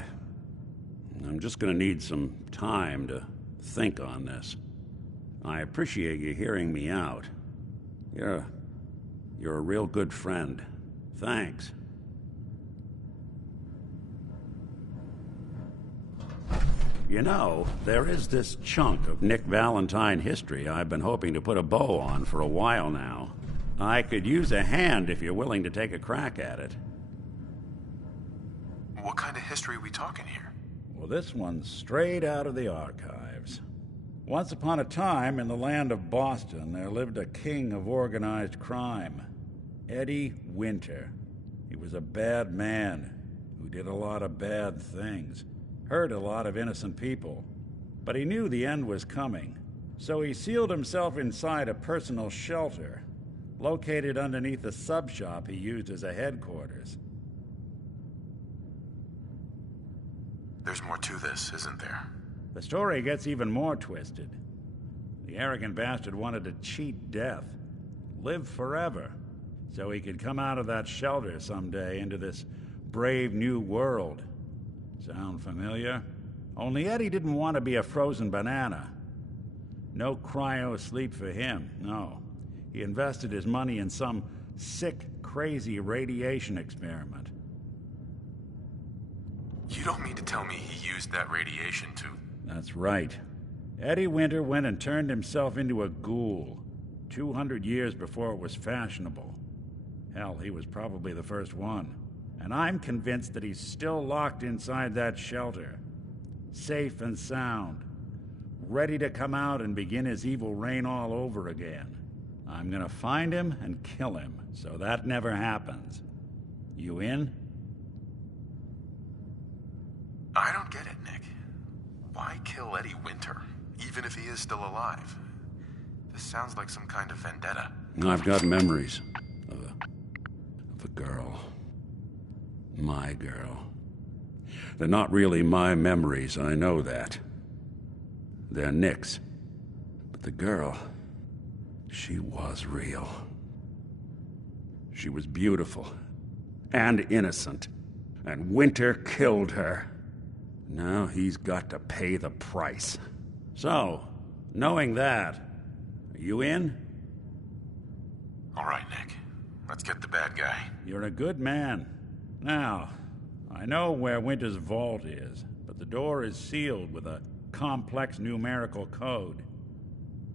I'm just gonna need some time to think on this. I appreciate you hearing me out. You're a real good friend. Thanks. You know, there is this chunk of Nick Valentine history I've been hoping to put a bow on for a while now. I could use a hand if you're willing to take a crack at it. What kind of history are we talking here? Well, this one's straight out of the archives. Once upon a time, in the land of Boston, there lived a king of organized crime, Eddie Winter. He was a bad man who did a lot of bad things, hurt a lot of innocent people. But he knew the end was coming, so he sealed himself inside a personal shelter, located underneath a sub-shop he used as a headquarters. There's more to this, isn't there? The story gets even more twisted. The arrogant bastard wanted to cheat death, live forever, so he could come out of that shelter someday into this brave new world. Sound familiar? Only Eddie didn't want to be a frozen banana. No cryo sleep for him, no. He invested his money in some sick, crazy radiation experiment. You don't mean to tell me he used that radiation to... That's right. Eddie Winter went and turned himself into a ghoul, 200 years before it was fashionable. Hell, he was probably the first one. And I'm convinced that he's still locked inside that shelter, safe and sound, ready to come out and begin his evil reign all over again. I'm gonna find him and kill him, so that never happens. You in? I don't get it, Nick. Why kill Eddie Winter, even if he is still alive? This sounds like some kind of vendetta. I've got memories of a girl. My girl. They're not really my memories, I know that. They're Nick's. But the girl, she was real. She was beautiful and innocent, and Winter killed her. Now he's got to pay the price. So, knowing that, are you in? All right, Nick. Let's get the bad guy. You're a good man. Now, I know where Winter's vault is, but the door is sealed with a complex numerical code.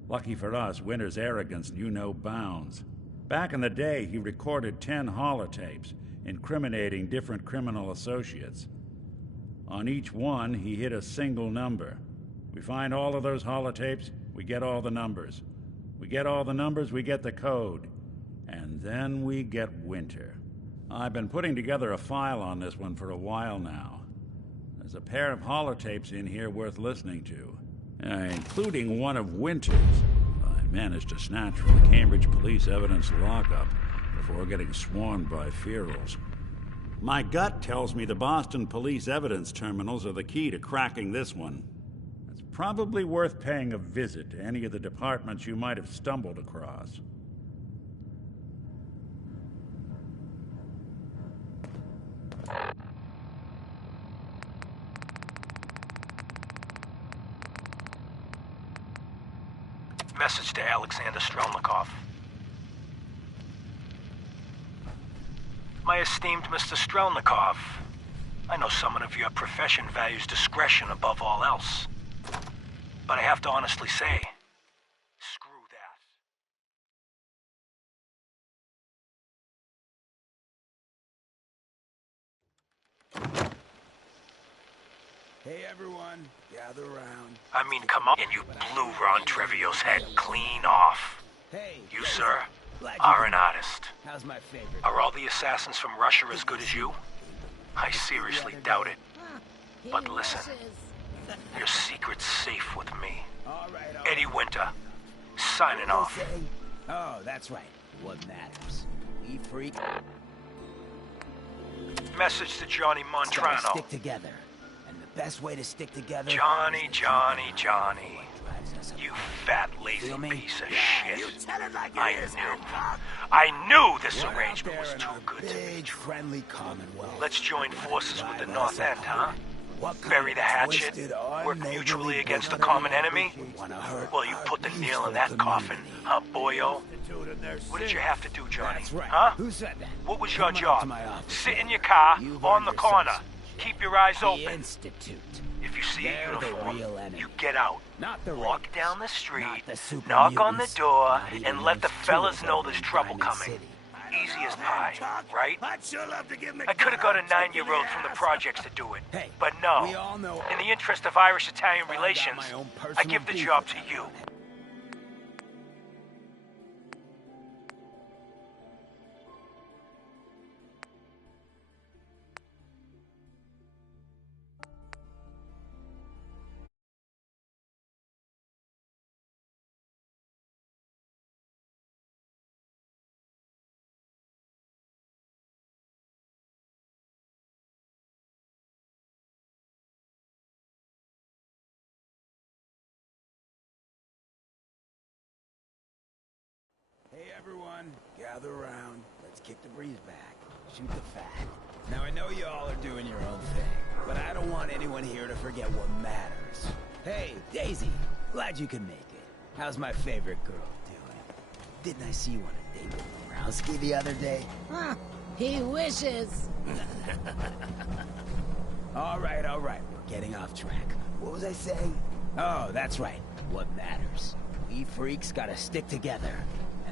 Lucky for us, Winter's arrogance knew no bounds. Back in the day, he recorded 10 holotapes, incriminating different criminal associates. On each one, he hit a single number. We find all of those holotapes, we get all the numbers. We get all the numbers, we get the code. And then we get Winter. I've been putting together a file on this one for a while now. There's a pair of holotapes in here worth listening to, including one of Winter's. I managed to snatch from the Cambridge Police Evidence lockup before getting swarmed by ferals. My gut tells me the Boston Police Evidence terminals are the key to cracking this one. It's probably worth paying a visit to any of the departments you might have stumbled across. Message to Alexander Strelnikov. My esteemed Mr. Strelnikov, I know someone of your profession values discretion above all else. But I have to honestly say, screw that. Hey everyone, gather around. I mean, come on. And you blew Ron Treviot's head clean off. Hey, you, sir, are an artist. How's my favorite? Are all the assassins from Russia as good as you? I seriously doubt it. But listen, your secret's safe with me. Eddie Winter, signing off. Oh, that's right. What matters? We freak. Message to Johnny Montrano. Stick together. Best way to stick together. Johnny. You fat, lazy piece of shit. I knew this arrangement was too good to be true. Friendly Commonwealth. Let's join forces with the North End, huh? Bury the hatchet, work mutually against the common enemy? Well, you put the nail in that coffin, huh, boyo? What did you have to do, Johnny? Huh? Who said that? What was your job? Sit in your car, on the corner. Keep your eyes open. If you see a uniform, you get out. Walk down the street, knock on the door, and let the fellas know there's trouble coming. Easy as pie, right? I could have got a 9-year-old from the projects to do it. But no, in the interest of Irish-Italian relations, I give the job to you. Hey everyone, gather around. Let's kick the breeze back. Shoot the fact. Now I know you all are doing your own thing, but I don't want anyone here to forget what matters. Hey, Daisy, glad you can make it. How's my favorite girl doing? Didn't I see you on a date with Brownski the other day? Huh, he wishes. All right, we're getting off track. What was I saying? Oh, that's right, what matters. We freaks gotta stick together.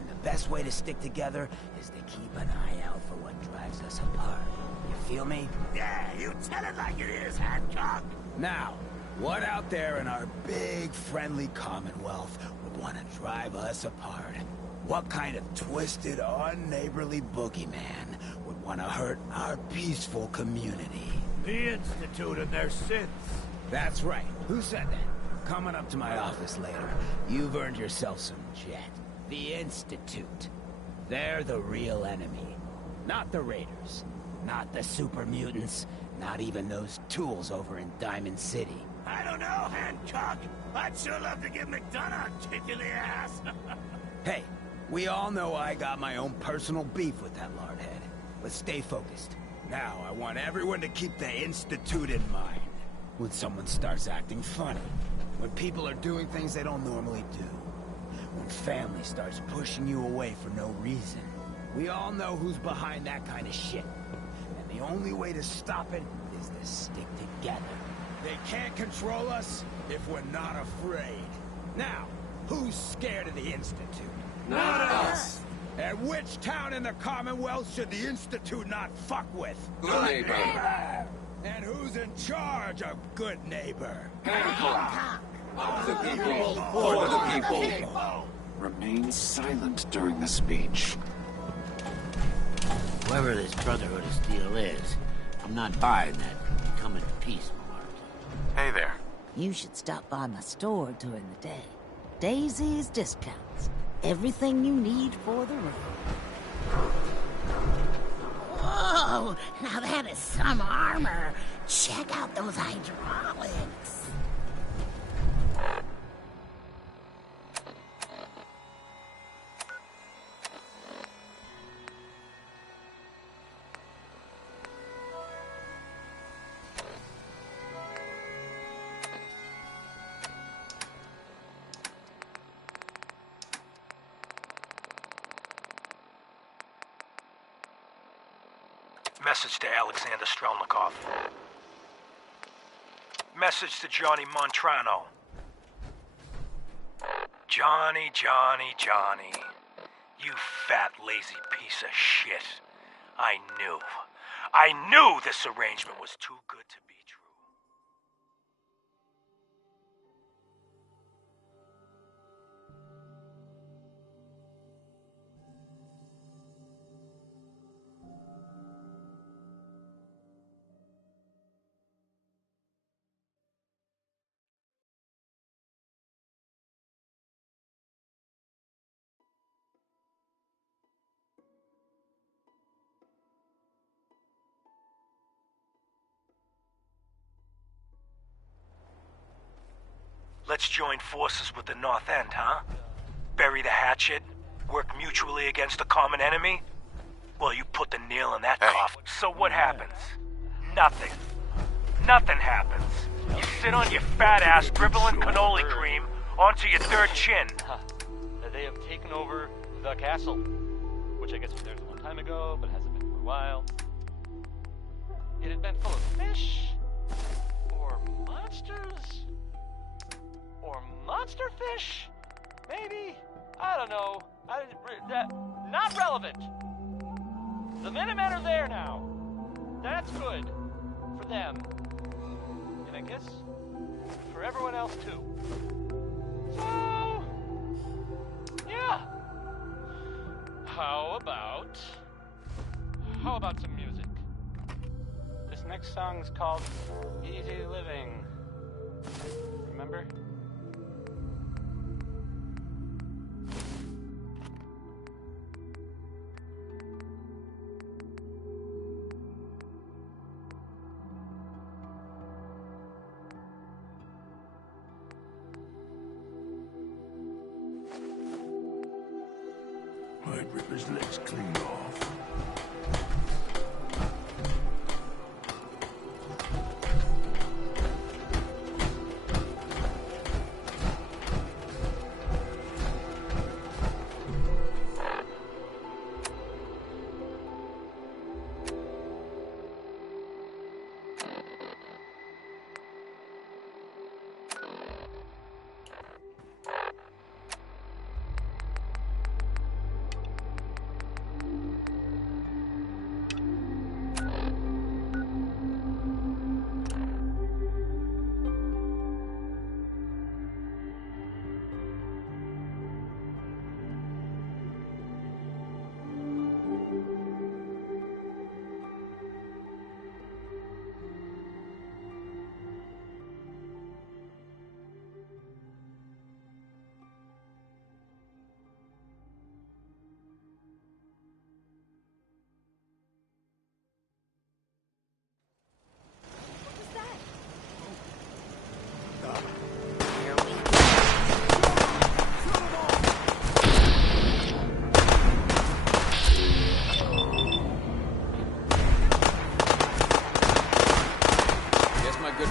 The best way to stick together is to keep an eye out for what drives us apart. You feel me? Yeah, you tell it like it is, Hancock. Now, what out there in our big, friendly Commonwealth would want to drive us apart? What kind of twisted, unneighborly boogeyman would want to hurt our peaceful community? The Institute and their sins. That's right. Who said that? Coming up to my office later. You've earned yourself some jet. The Institute. They're the real enemy. Not the Raiders. Not the super mutants. Not even those tools over in Diamond City. I don't know, Hancock. I'd sure love to give McDonough a kick in the ass. Hey, we all know I got my own personal beef with that lardhead. But stay focused. Now, I want everyone to keep the Institute in mind. When someone starts acting funny. When people are doing things they don't normally do. when family starts pushing you away for no reason. We all know who's behind that kind of shit. And the only way to stop it is to stick together. They can't control us if we're not afraid. Now, who's scared of the Institute? Not us! And which town in the Commonwealth should the Institute not fuck with? Good neighbor. And who's in charge of good neighbor? Hancock. Of the people, for the people. Remain silent during the speech. Whoever this Brotherhood of Steel is, I'm not buying that come in peace malarkey. Hey there. You should stop by my store during the day. Daisy's Discounts. Everything you need for the road. Whoa! Now that is some armor. Check out those hydraulics. Message to Alexander Strelnikov. Message to Johnny Montrano. Johnny, Johnny, Johnny. You fat, lazy piece of shit. I knew this arrangement was too good to be true. Let's join forces with the North End, huh? Bury the hatchet? Work mutually against a common enemy? Well, you put the nail in that coffin. So what happens? Nothing. Nothing happens. You sit on your fat ass dribbling cannoli cream onto your third chin. They have taken over the castle, which I guess was theirs a long time ago, but hasn't been for a while. It had been full of fish, or monsters, or monster fish, maybe? I don't know. Not relevant. The Minutemen are there now. That's good. For them. And I guess for everyone else too. So, yeah. How about some music? This next song's called Easy Living. Remember? I'd rip his legs clean off.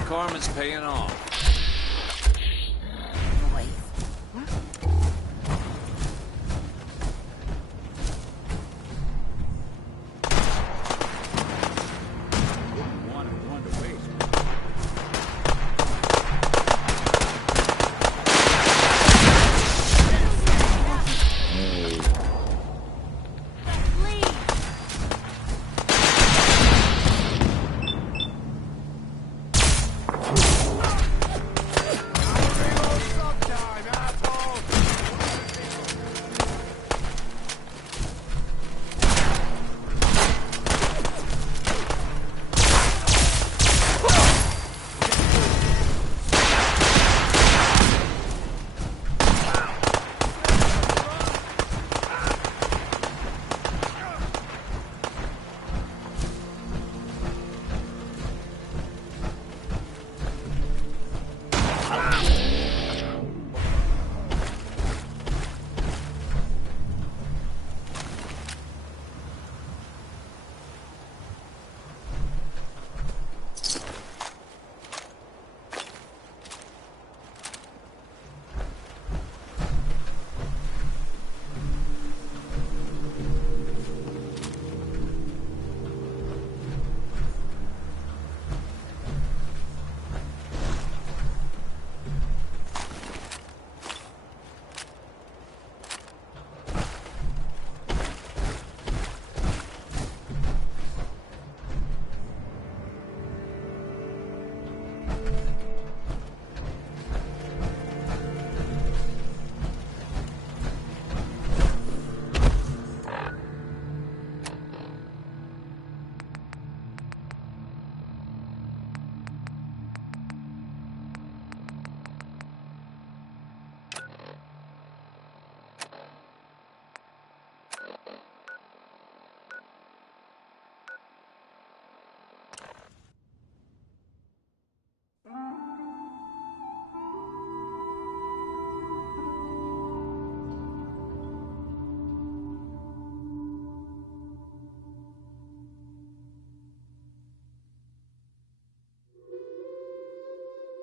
Karma's paying off.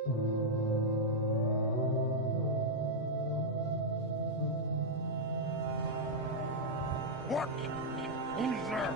What? Who's there?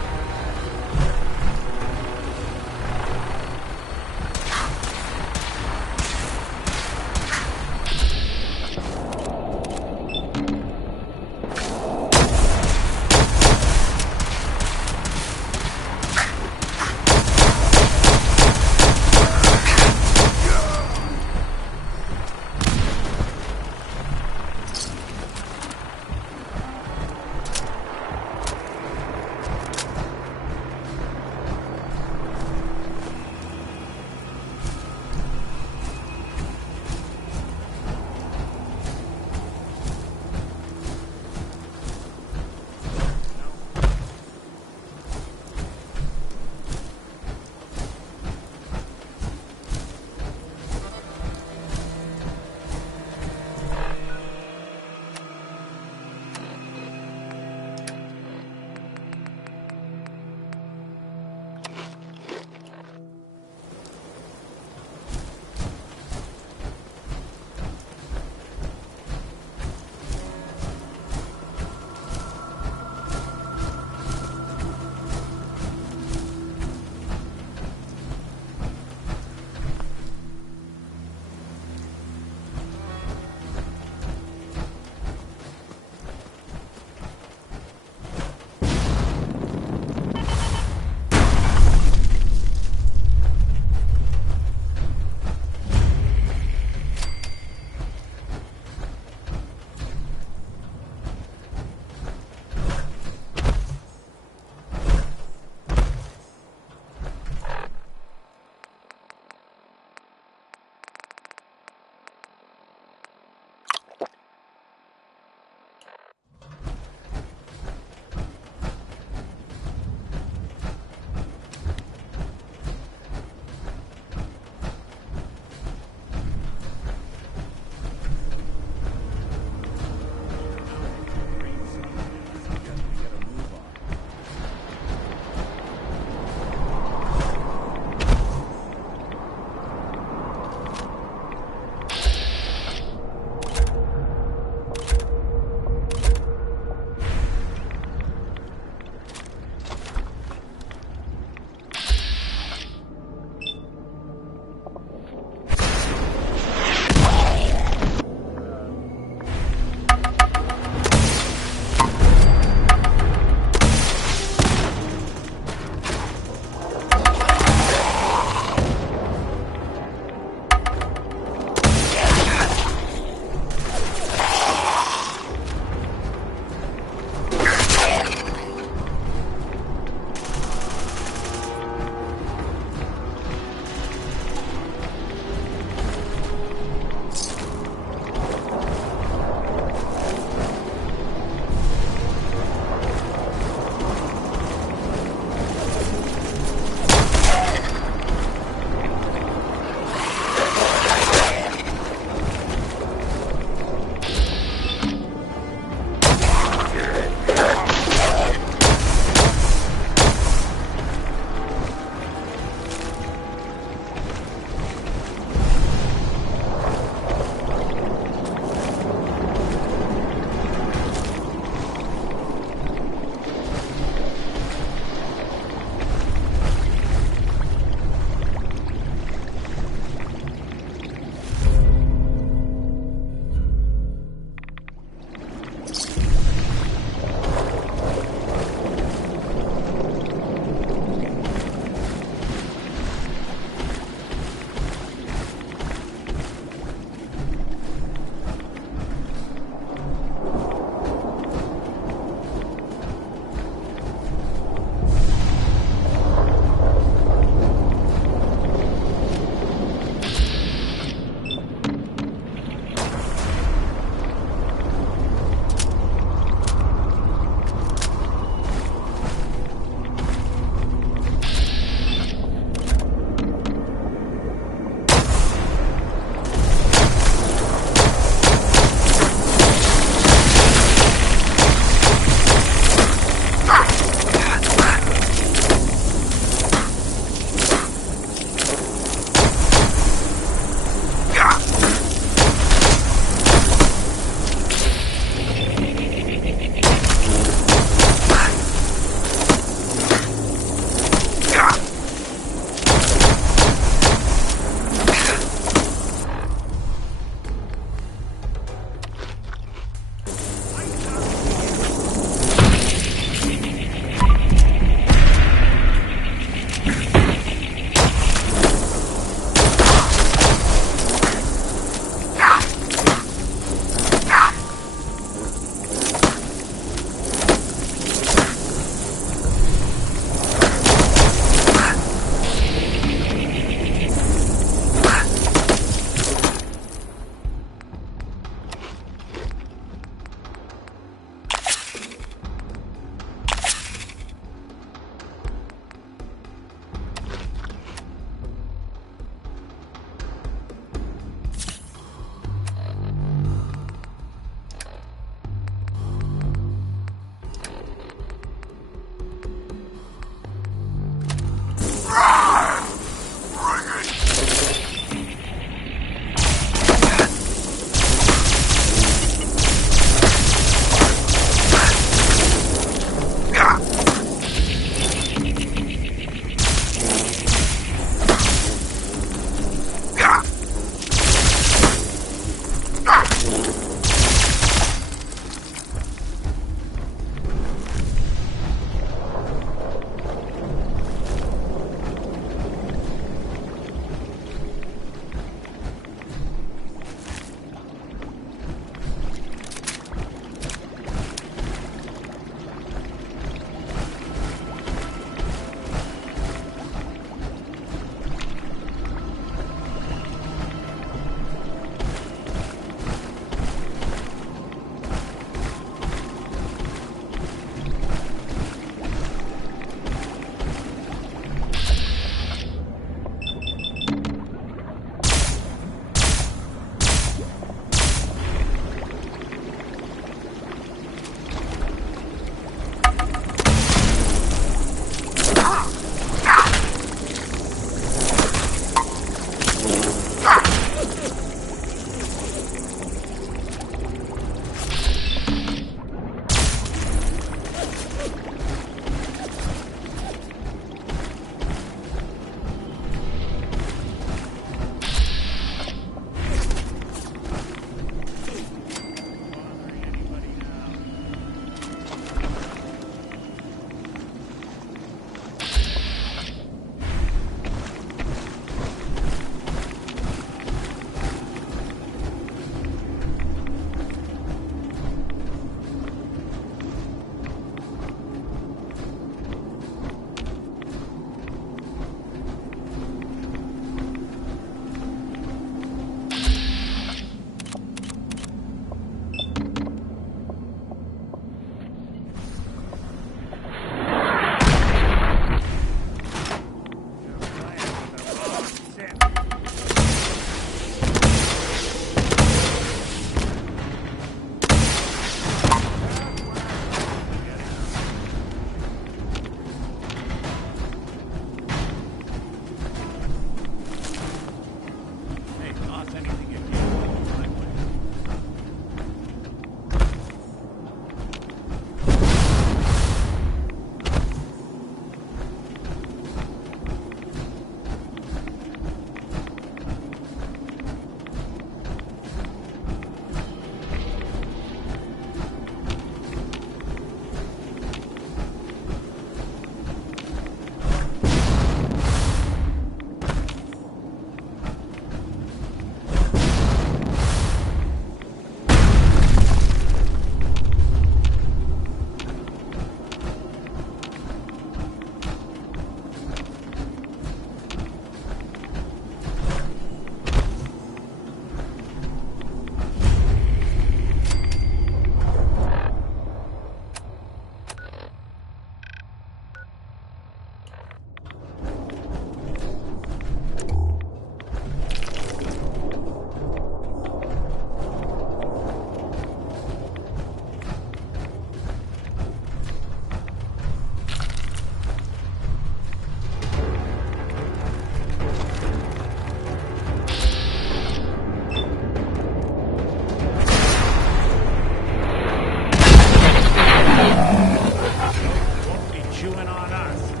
chewing on us.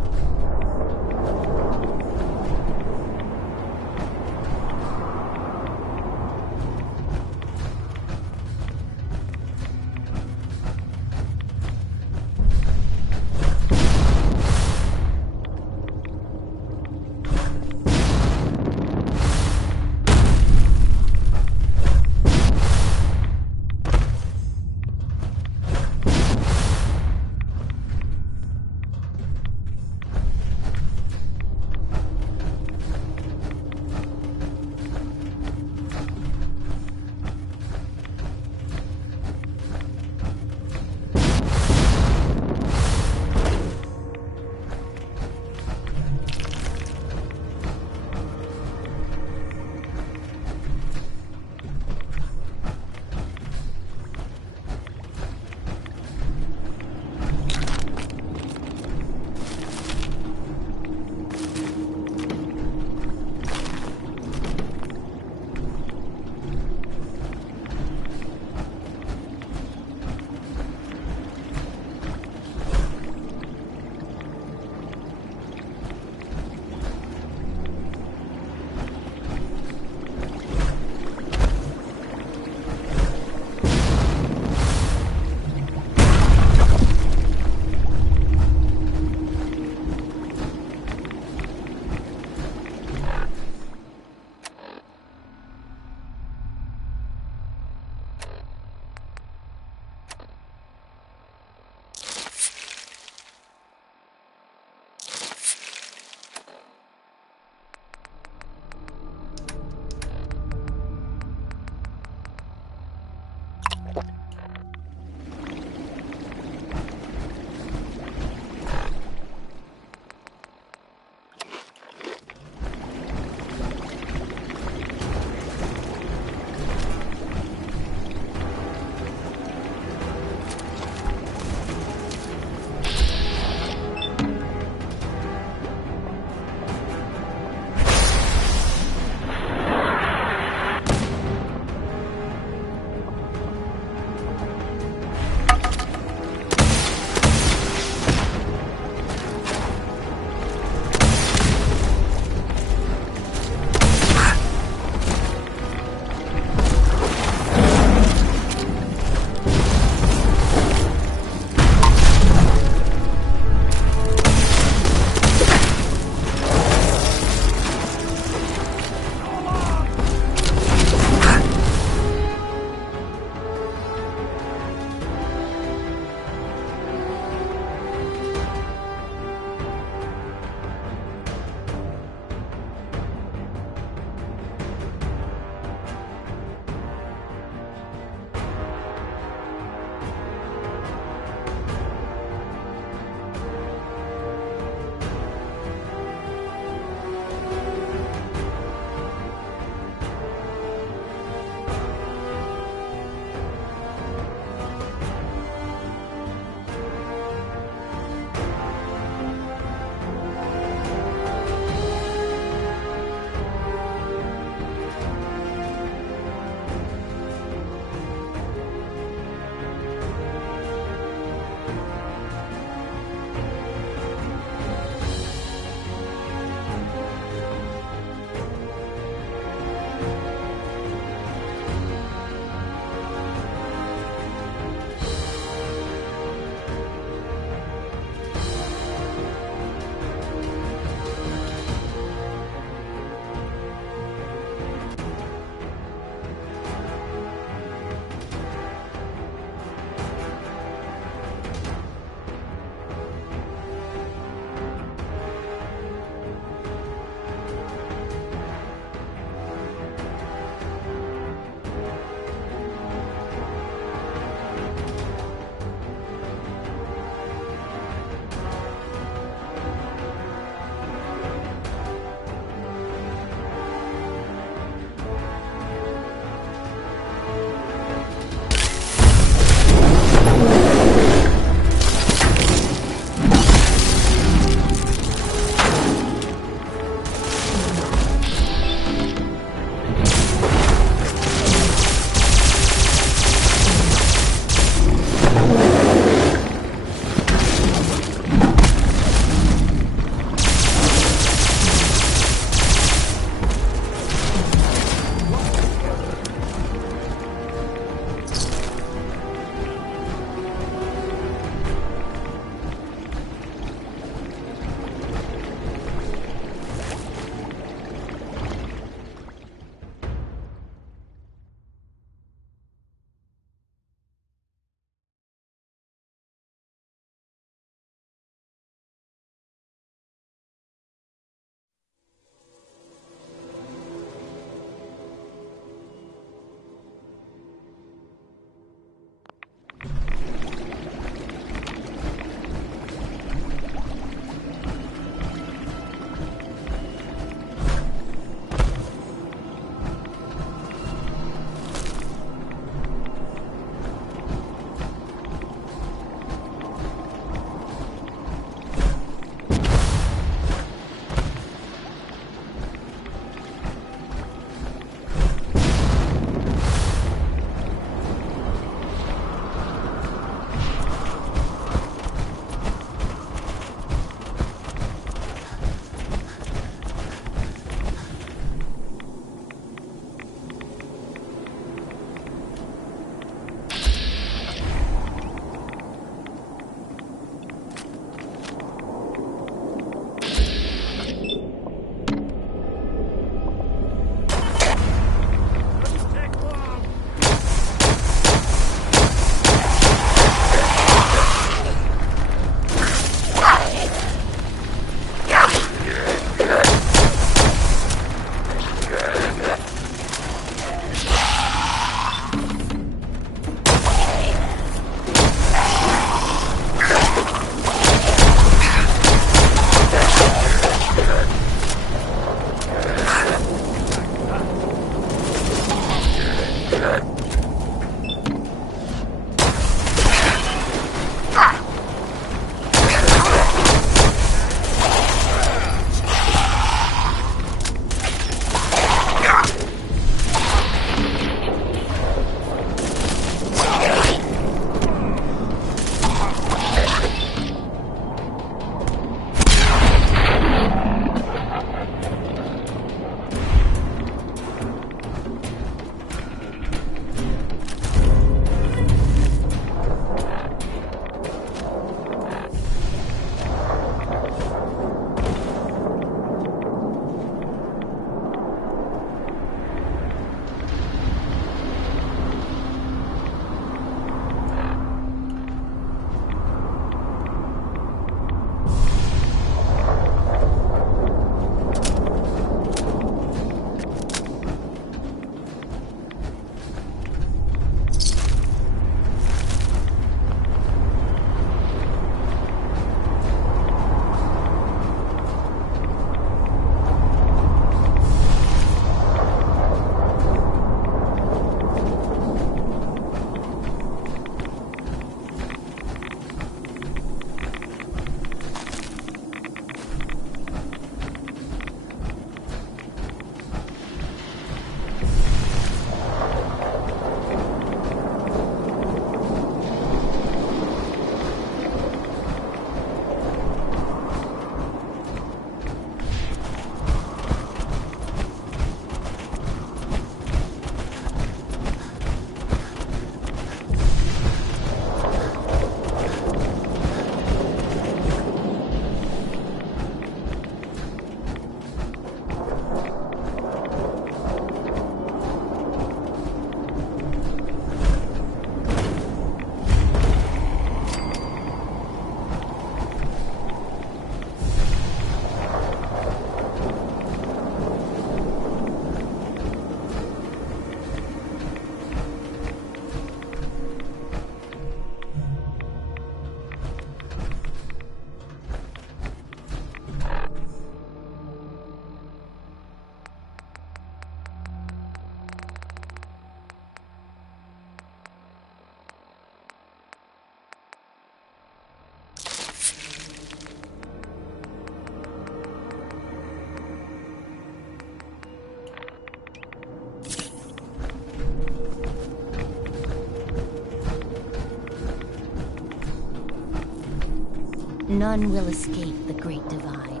None will escape the Great Divide.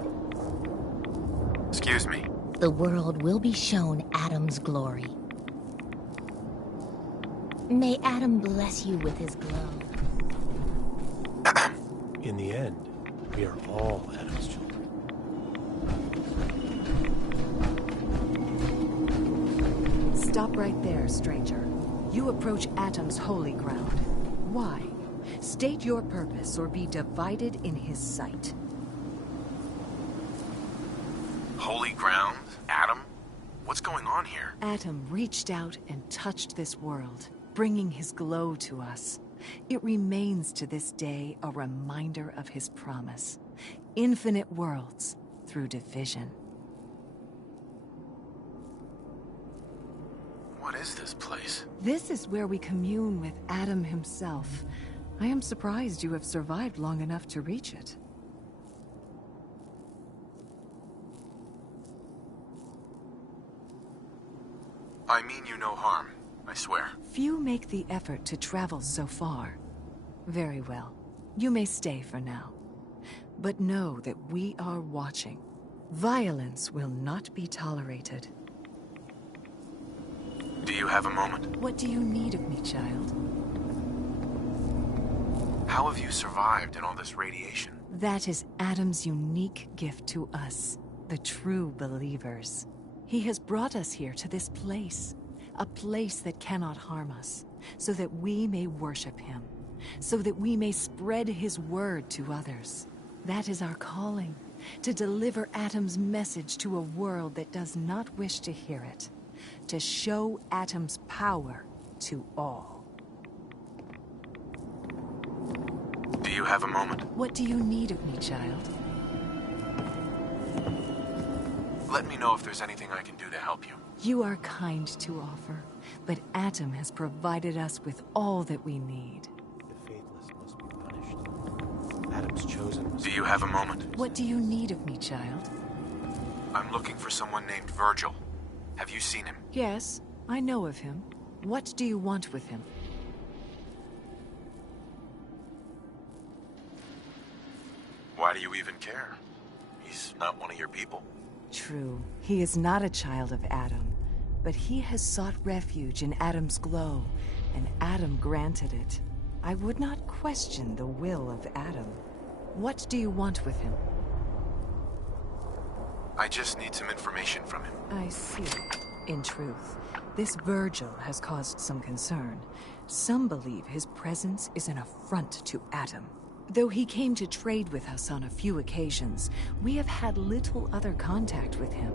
Excuse me. The world will be shown Adam's glory. May Adam bless you with his glow. In the end, we are all Adam's children. Stop right there, stranger. You approach Atom's holy ground. Why? State your purpose or be divided in his sight. Holy ground? Adam? What's going on here? Atom reached out and touched this world, bringing his glow to us. It remains to this day a reminder of his promise. Infinite worlds through division. What is this place? This is where we commune with Adam himself. I am surprised you have survived long enough to reach it. I mean you no harm, I swear. Few make the effort to travel so far. Very well. You may stay for now. But know that we are watching. Violence will not be tolerated. Do you have a moment? What do you need of me, child? How have you survived in all this radiation? That is Adam's unique gift to us, the true believers. He has brought us here to this place, a place that cannot harm us, so that we may worship him, so that we may spread his word to others. That is our calling, to deliver Adam's message to a world that does not wish to hear it, to show Adam's power to all. Do you have a moment? What do you need of me, child? Let me know if there's anything I can do to help you. You are kind to offer, but Adam has provided us with all that we need. The faithless must be punished. Adam's chosen must... Do you have a moment? What do you need of me, child? I'm looking for someone named Virgil. Have you seen him? Yes, I know of him. What do you want with him? Why do you even care? He's not one of your people. True, he is not a child of Adam, but he has sought refuge in Adam's glow, and Adam granted it. I would not question the will of Adam. What do you want with him? I just need some information from him. I see. In truth, this Virgil has caused some concern. Some believe his presence is an affront to Adam. Though he came to trade with us on a few occasions, we have had little other contact with him.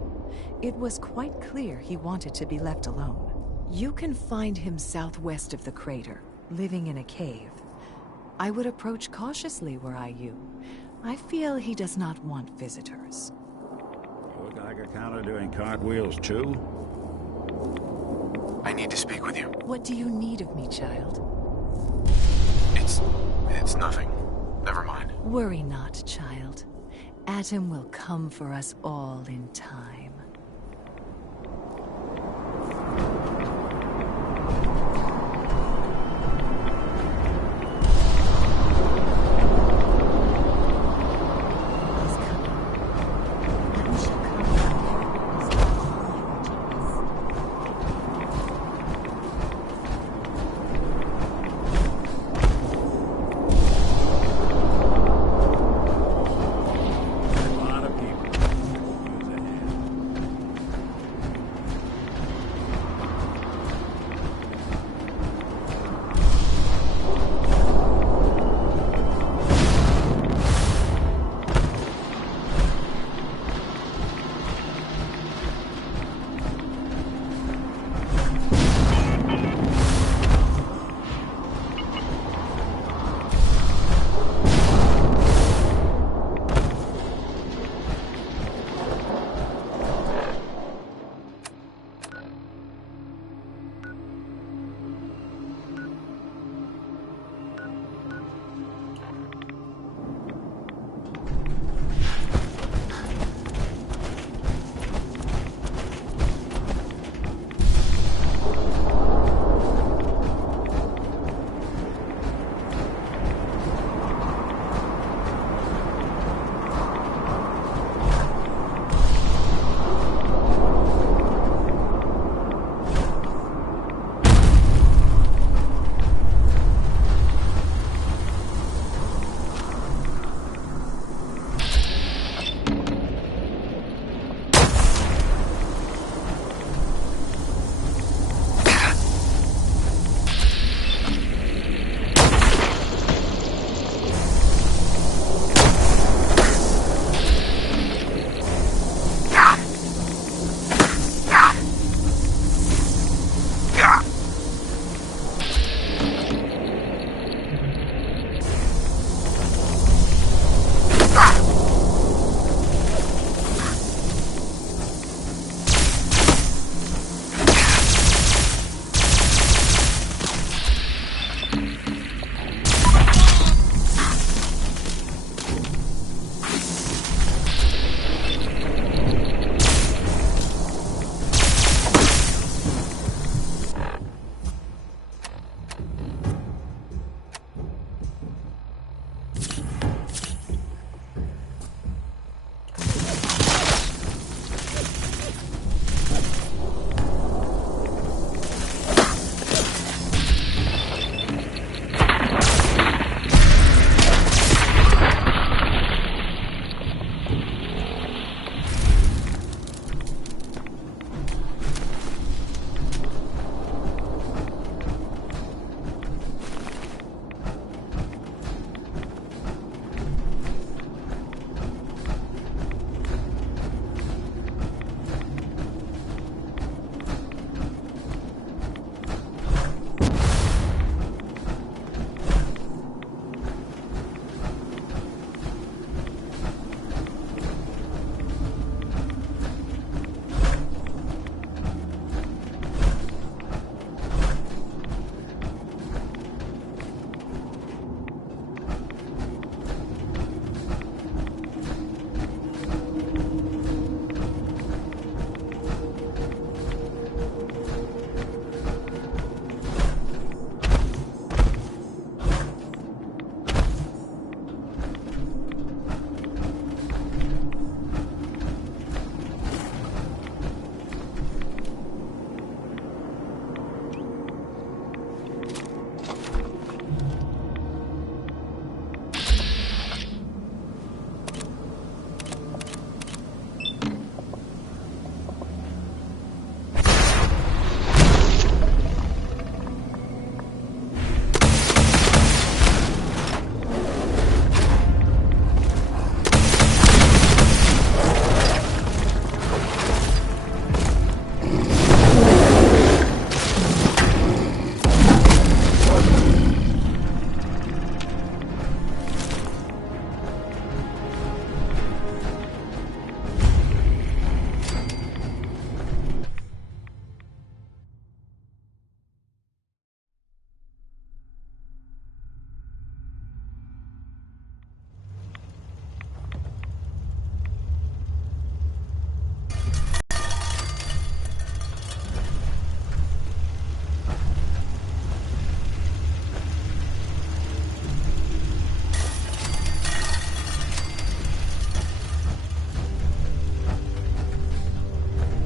It was quite clear he wanted to be left alone. You can find him southwest of the crater, living in a cave. I would approach cautiously were I you. I feel he does not want visitors. You look like a counter doing cartwheels too. I need to speak with you. What do you need of me, child? It's nothing. Never mind. Worry not, child. Adam will come for us all in time.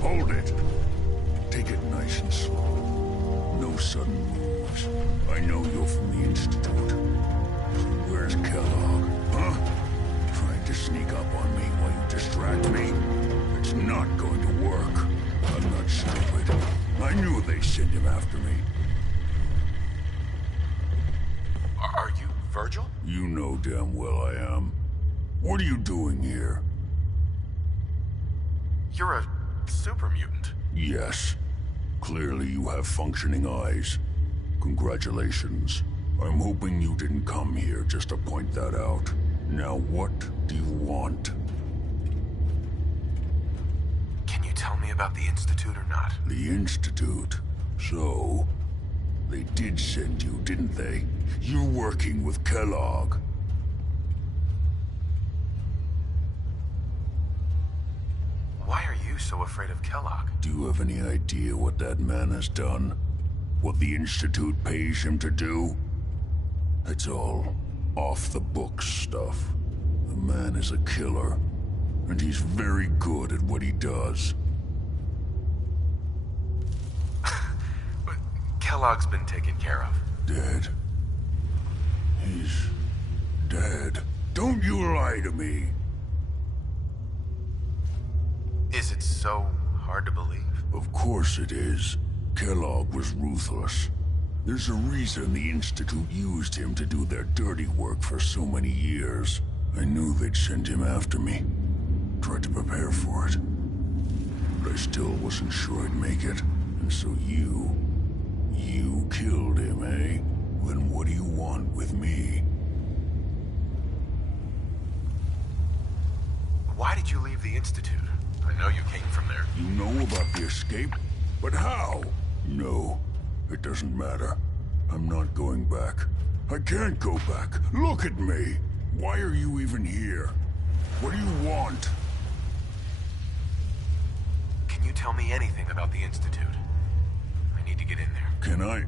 Hold it. Take it nice and slow. No sudden moves. I know you're from the Institute. Where's Kellogg, huh? Trying to sneak up on me while you distract me? It's not going to work. I'm not stupid. I knew they'd send him after me. Are you Virgil? You know damn well I am. What are you doing here? You're a super mutant. Yes. Clearly you have functioning eyes. Congratulations. I'm hoping you didn't come here just to point that out. Now what do you want? Can you tell me about the Institute or not? The Institute? So, they did send you, didn't they? You're working with Kellogg. Why are you so afraid of Kellogg? Do you have any idea what that man has done? What the Institute pays him to do? It's all off-the-books stuff. The man is a killer, and he's very good at what he does. But Kellogg's been taken care of. Dead. He's dead. Don't you lie to me! Is it so hard to believe? Of course it is. Kellogg was ruthless. There's a reason the Institute used him to do their dirty work for so many years. I knew they'd send him after me. Tried to prepare for it. But I still wasn't sure I'd make it. And so you killed him, eh? Then what do you want with me? Why did you leave the Institute? I know you came from there. You know about the escape? But how? No, it doesn't matter. I'm not going back. I can't go back. Look at me! Why are you even here? What do you want? Can you tell me anything about the Institute? I need to get in there. Can I?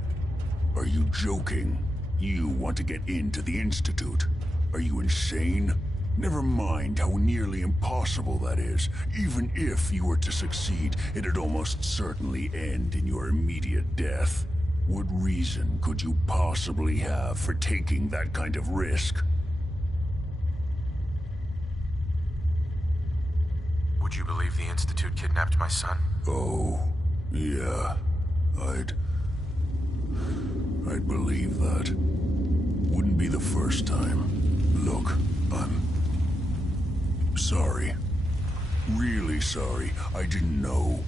Are you joking? You want to get into the Institute? Are you insane? Never mind how nearly impossible that is. Even if you were to succeed, it'd almost certainly end in your immediate death. What reason could you possibly have for taking that kind of risk? Would you believe the Institute kidnapped my son? Oh, yeah. I'd believe that. Wouldn't be the first time. Look, I'm sorry. Really sorry. I didn't know.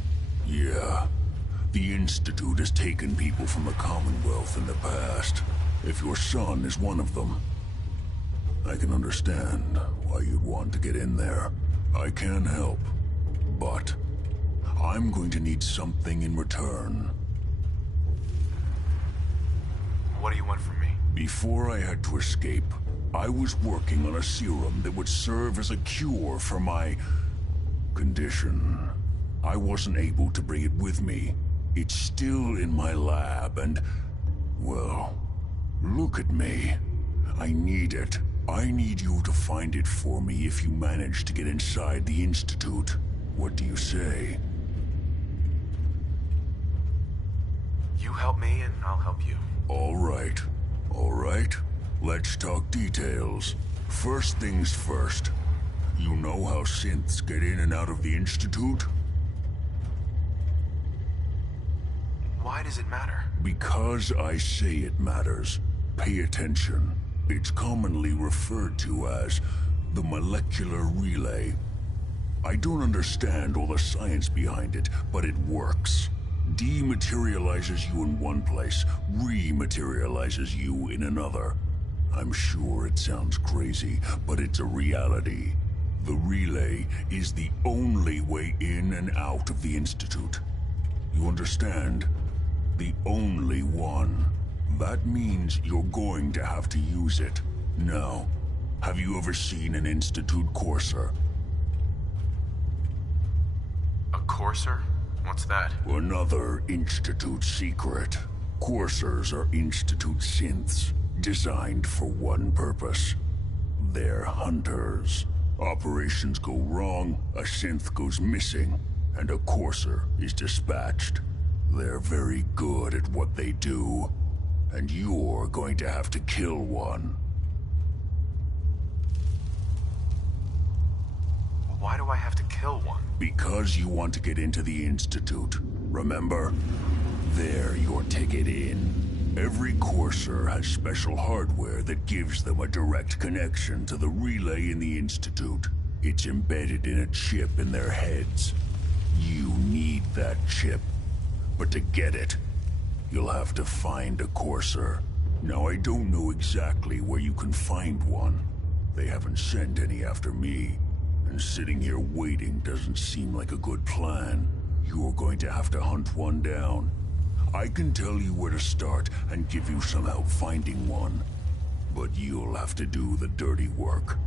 Yeah. The Institute has taken people from the Commonwealth in the past. If your son is one of them, I can understand why you'd want to get in there. I can help. But I'm going to need something in return. What do you want from me? Before I had to escape, I was working on a serum that would serve as a cure for my condition. I wasn't able to bring it with me. It's still in my lab and, well, look at me. I need it. I need you to find it for me if you manage to get inside the Institute. What do you say? You help me and I'll help you. All right. All right. Let's talk details. First things first. You know how synths get in and out of the Institute? Why does it matter? Because I say it matters. Pay attention. It's commonly referred to as the molecular relay. I don't understand all the science behind it, but it works. Dematerializes you in one place, rematerializes you in another. I'm sure it sounds crazy, but it's a reality. The relay is the only way in and out of the Institute. You understand? The only one. That means you're going to have to use it. Now, have you ever seen an Institute courser? A courser? What's that? Another Institute secret. Coursers are Institute synths, designed for one purpose. They're hunters. Operations go wrong, a synth goes missing. and a courser is dispatched. They're very good at what they do, and you're going to have to kill one. Why do I have to kill one? Because you want to get into the Institute, remember? They're your ticket in. Every courser has special hardware that gives them a direct connection to the relay in the Institute. It's embedded in a chip in their heads. You need that chip. But to get it, you'll have to find a courser. Now, I don't know exactly where you can find one. They haven't sent any after me. And sitting here waiting doesn't seem like a good plan. You're going to have to hunt one down. I can tell you where to start and give you some help finding one. But you'll have to do the dirty work.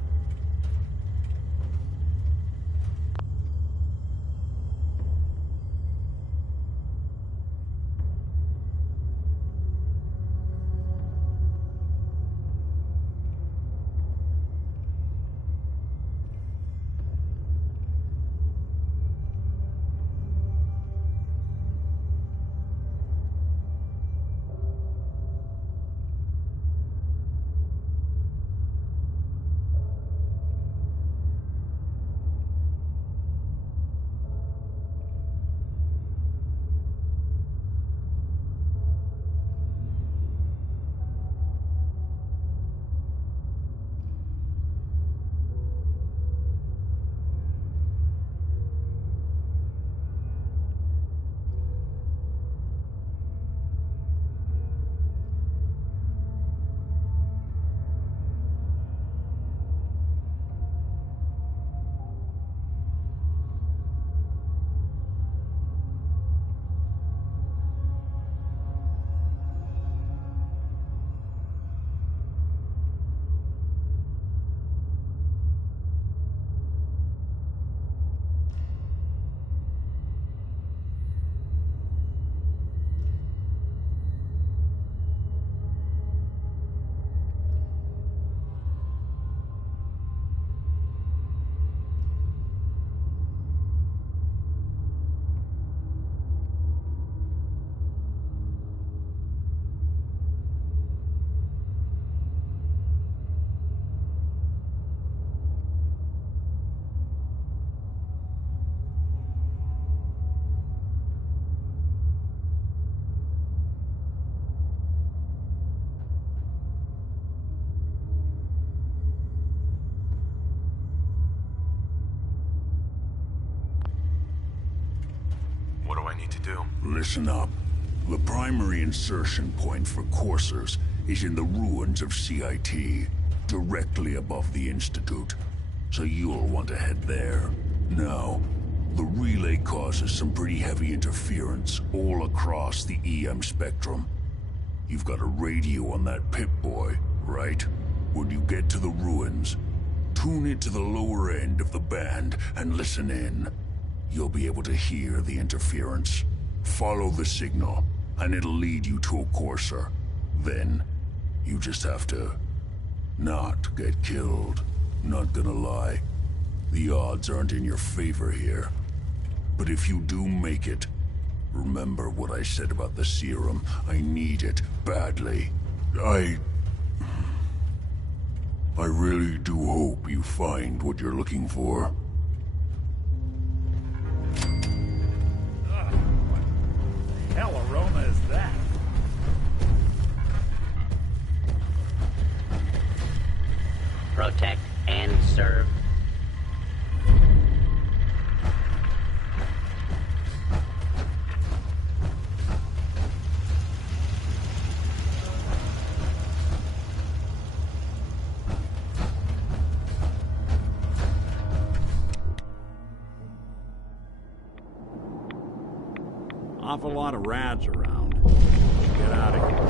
What do I need to do? Listen up. The primary insertion point for coursers is in the ruins of CIT, directly above the Institute. So you'll want to head there. Now, the relay causes some pretty heavy interference all across the EM spectrum. You've got a radio on that Pip-Boy, right? When you get to the ruins, tune it to the lower end of the band and listen in. You'll be able to hear the interference. Follow the signal, and it'll lead you to a courser. Then, you just have to not get killed. Not gonna lie, the odds aren't in your favor here. But if you do make it, remember what I said about the serum. I need it badly. I really do hope you find what you're looking for. What the hell aroma is that? Protect and serve. Awful lot of rads around. Let's get out of here.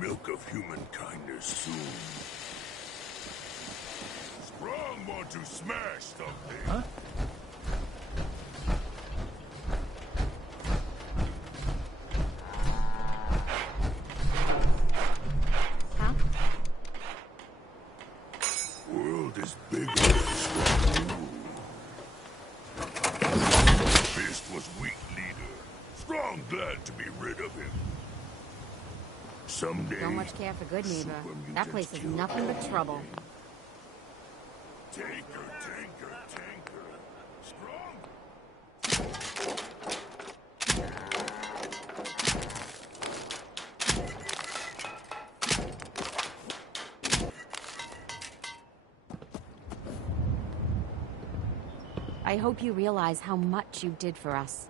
milk of human kindness soon. Strong want to smash something. Huh? World is bigger than Strong. Fist was weak leader. Strong glad to be rid of him. Someday. Don't much care for good neighbor. That place is nothing but trouble. Tanker, tanker, tanker. Strong. I hope you realize how much you did for us.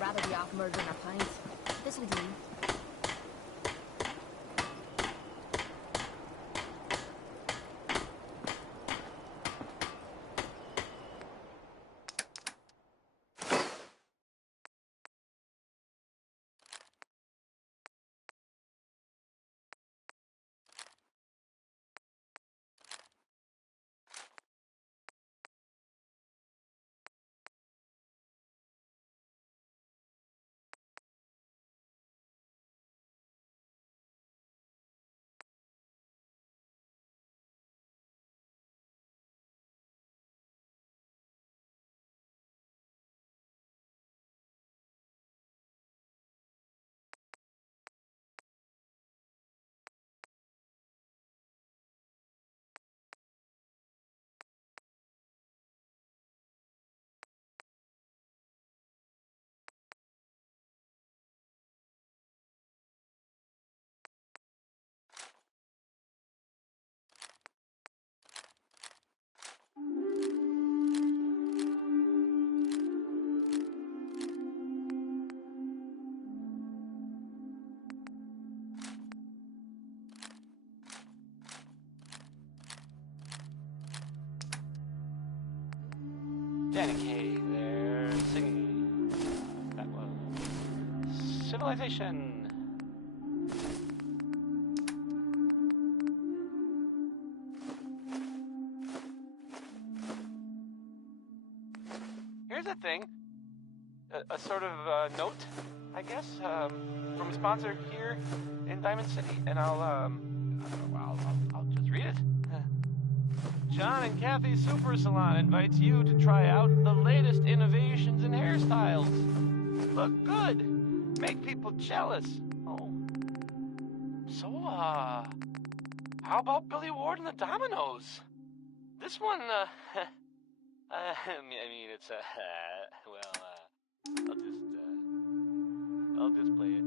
Rather be off murdering our pints. This will do. Danny Kaye there singing. That was Civilization. Here's a thing, a sort of note, I guess, from a sponsor here in Diamond City, and I'll just read it. John and Kathy's Super Salon invites you to try out the latest innovations in hairstyles. Look good. Make people jealous. Oh. So, how about Billy Ward and the Dominoes? This one, I mean, it's, well, I'll just play it.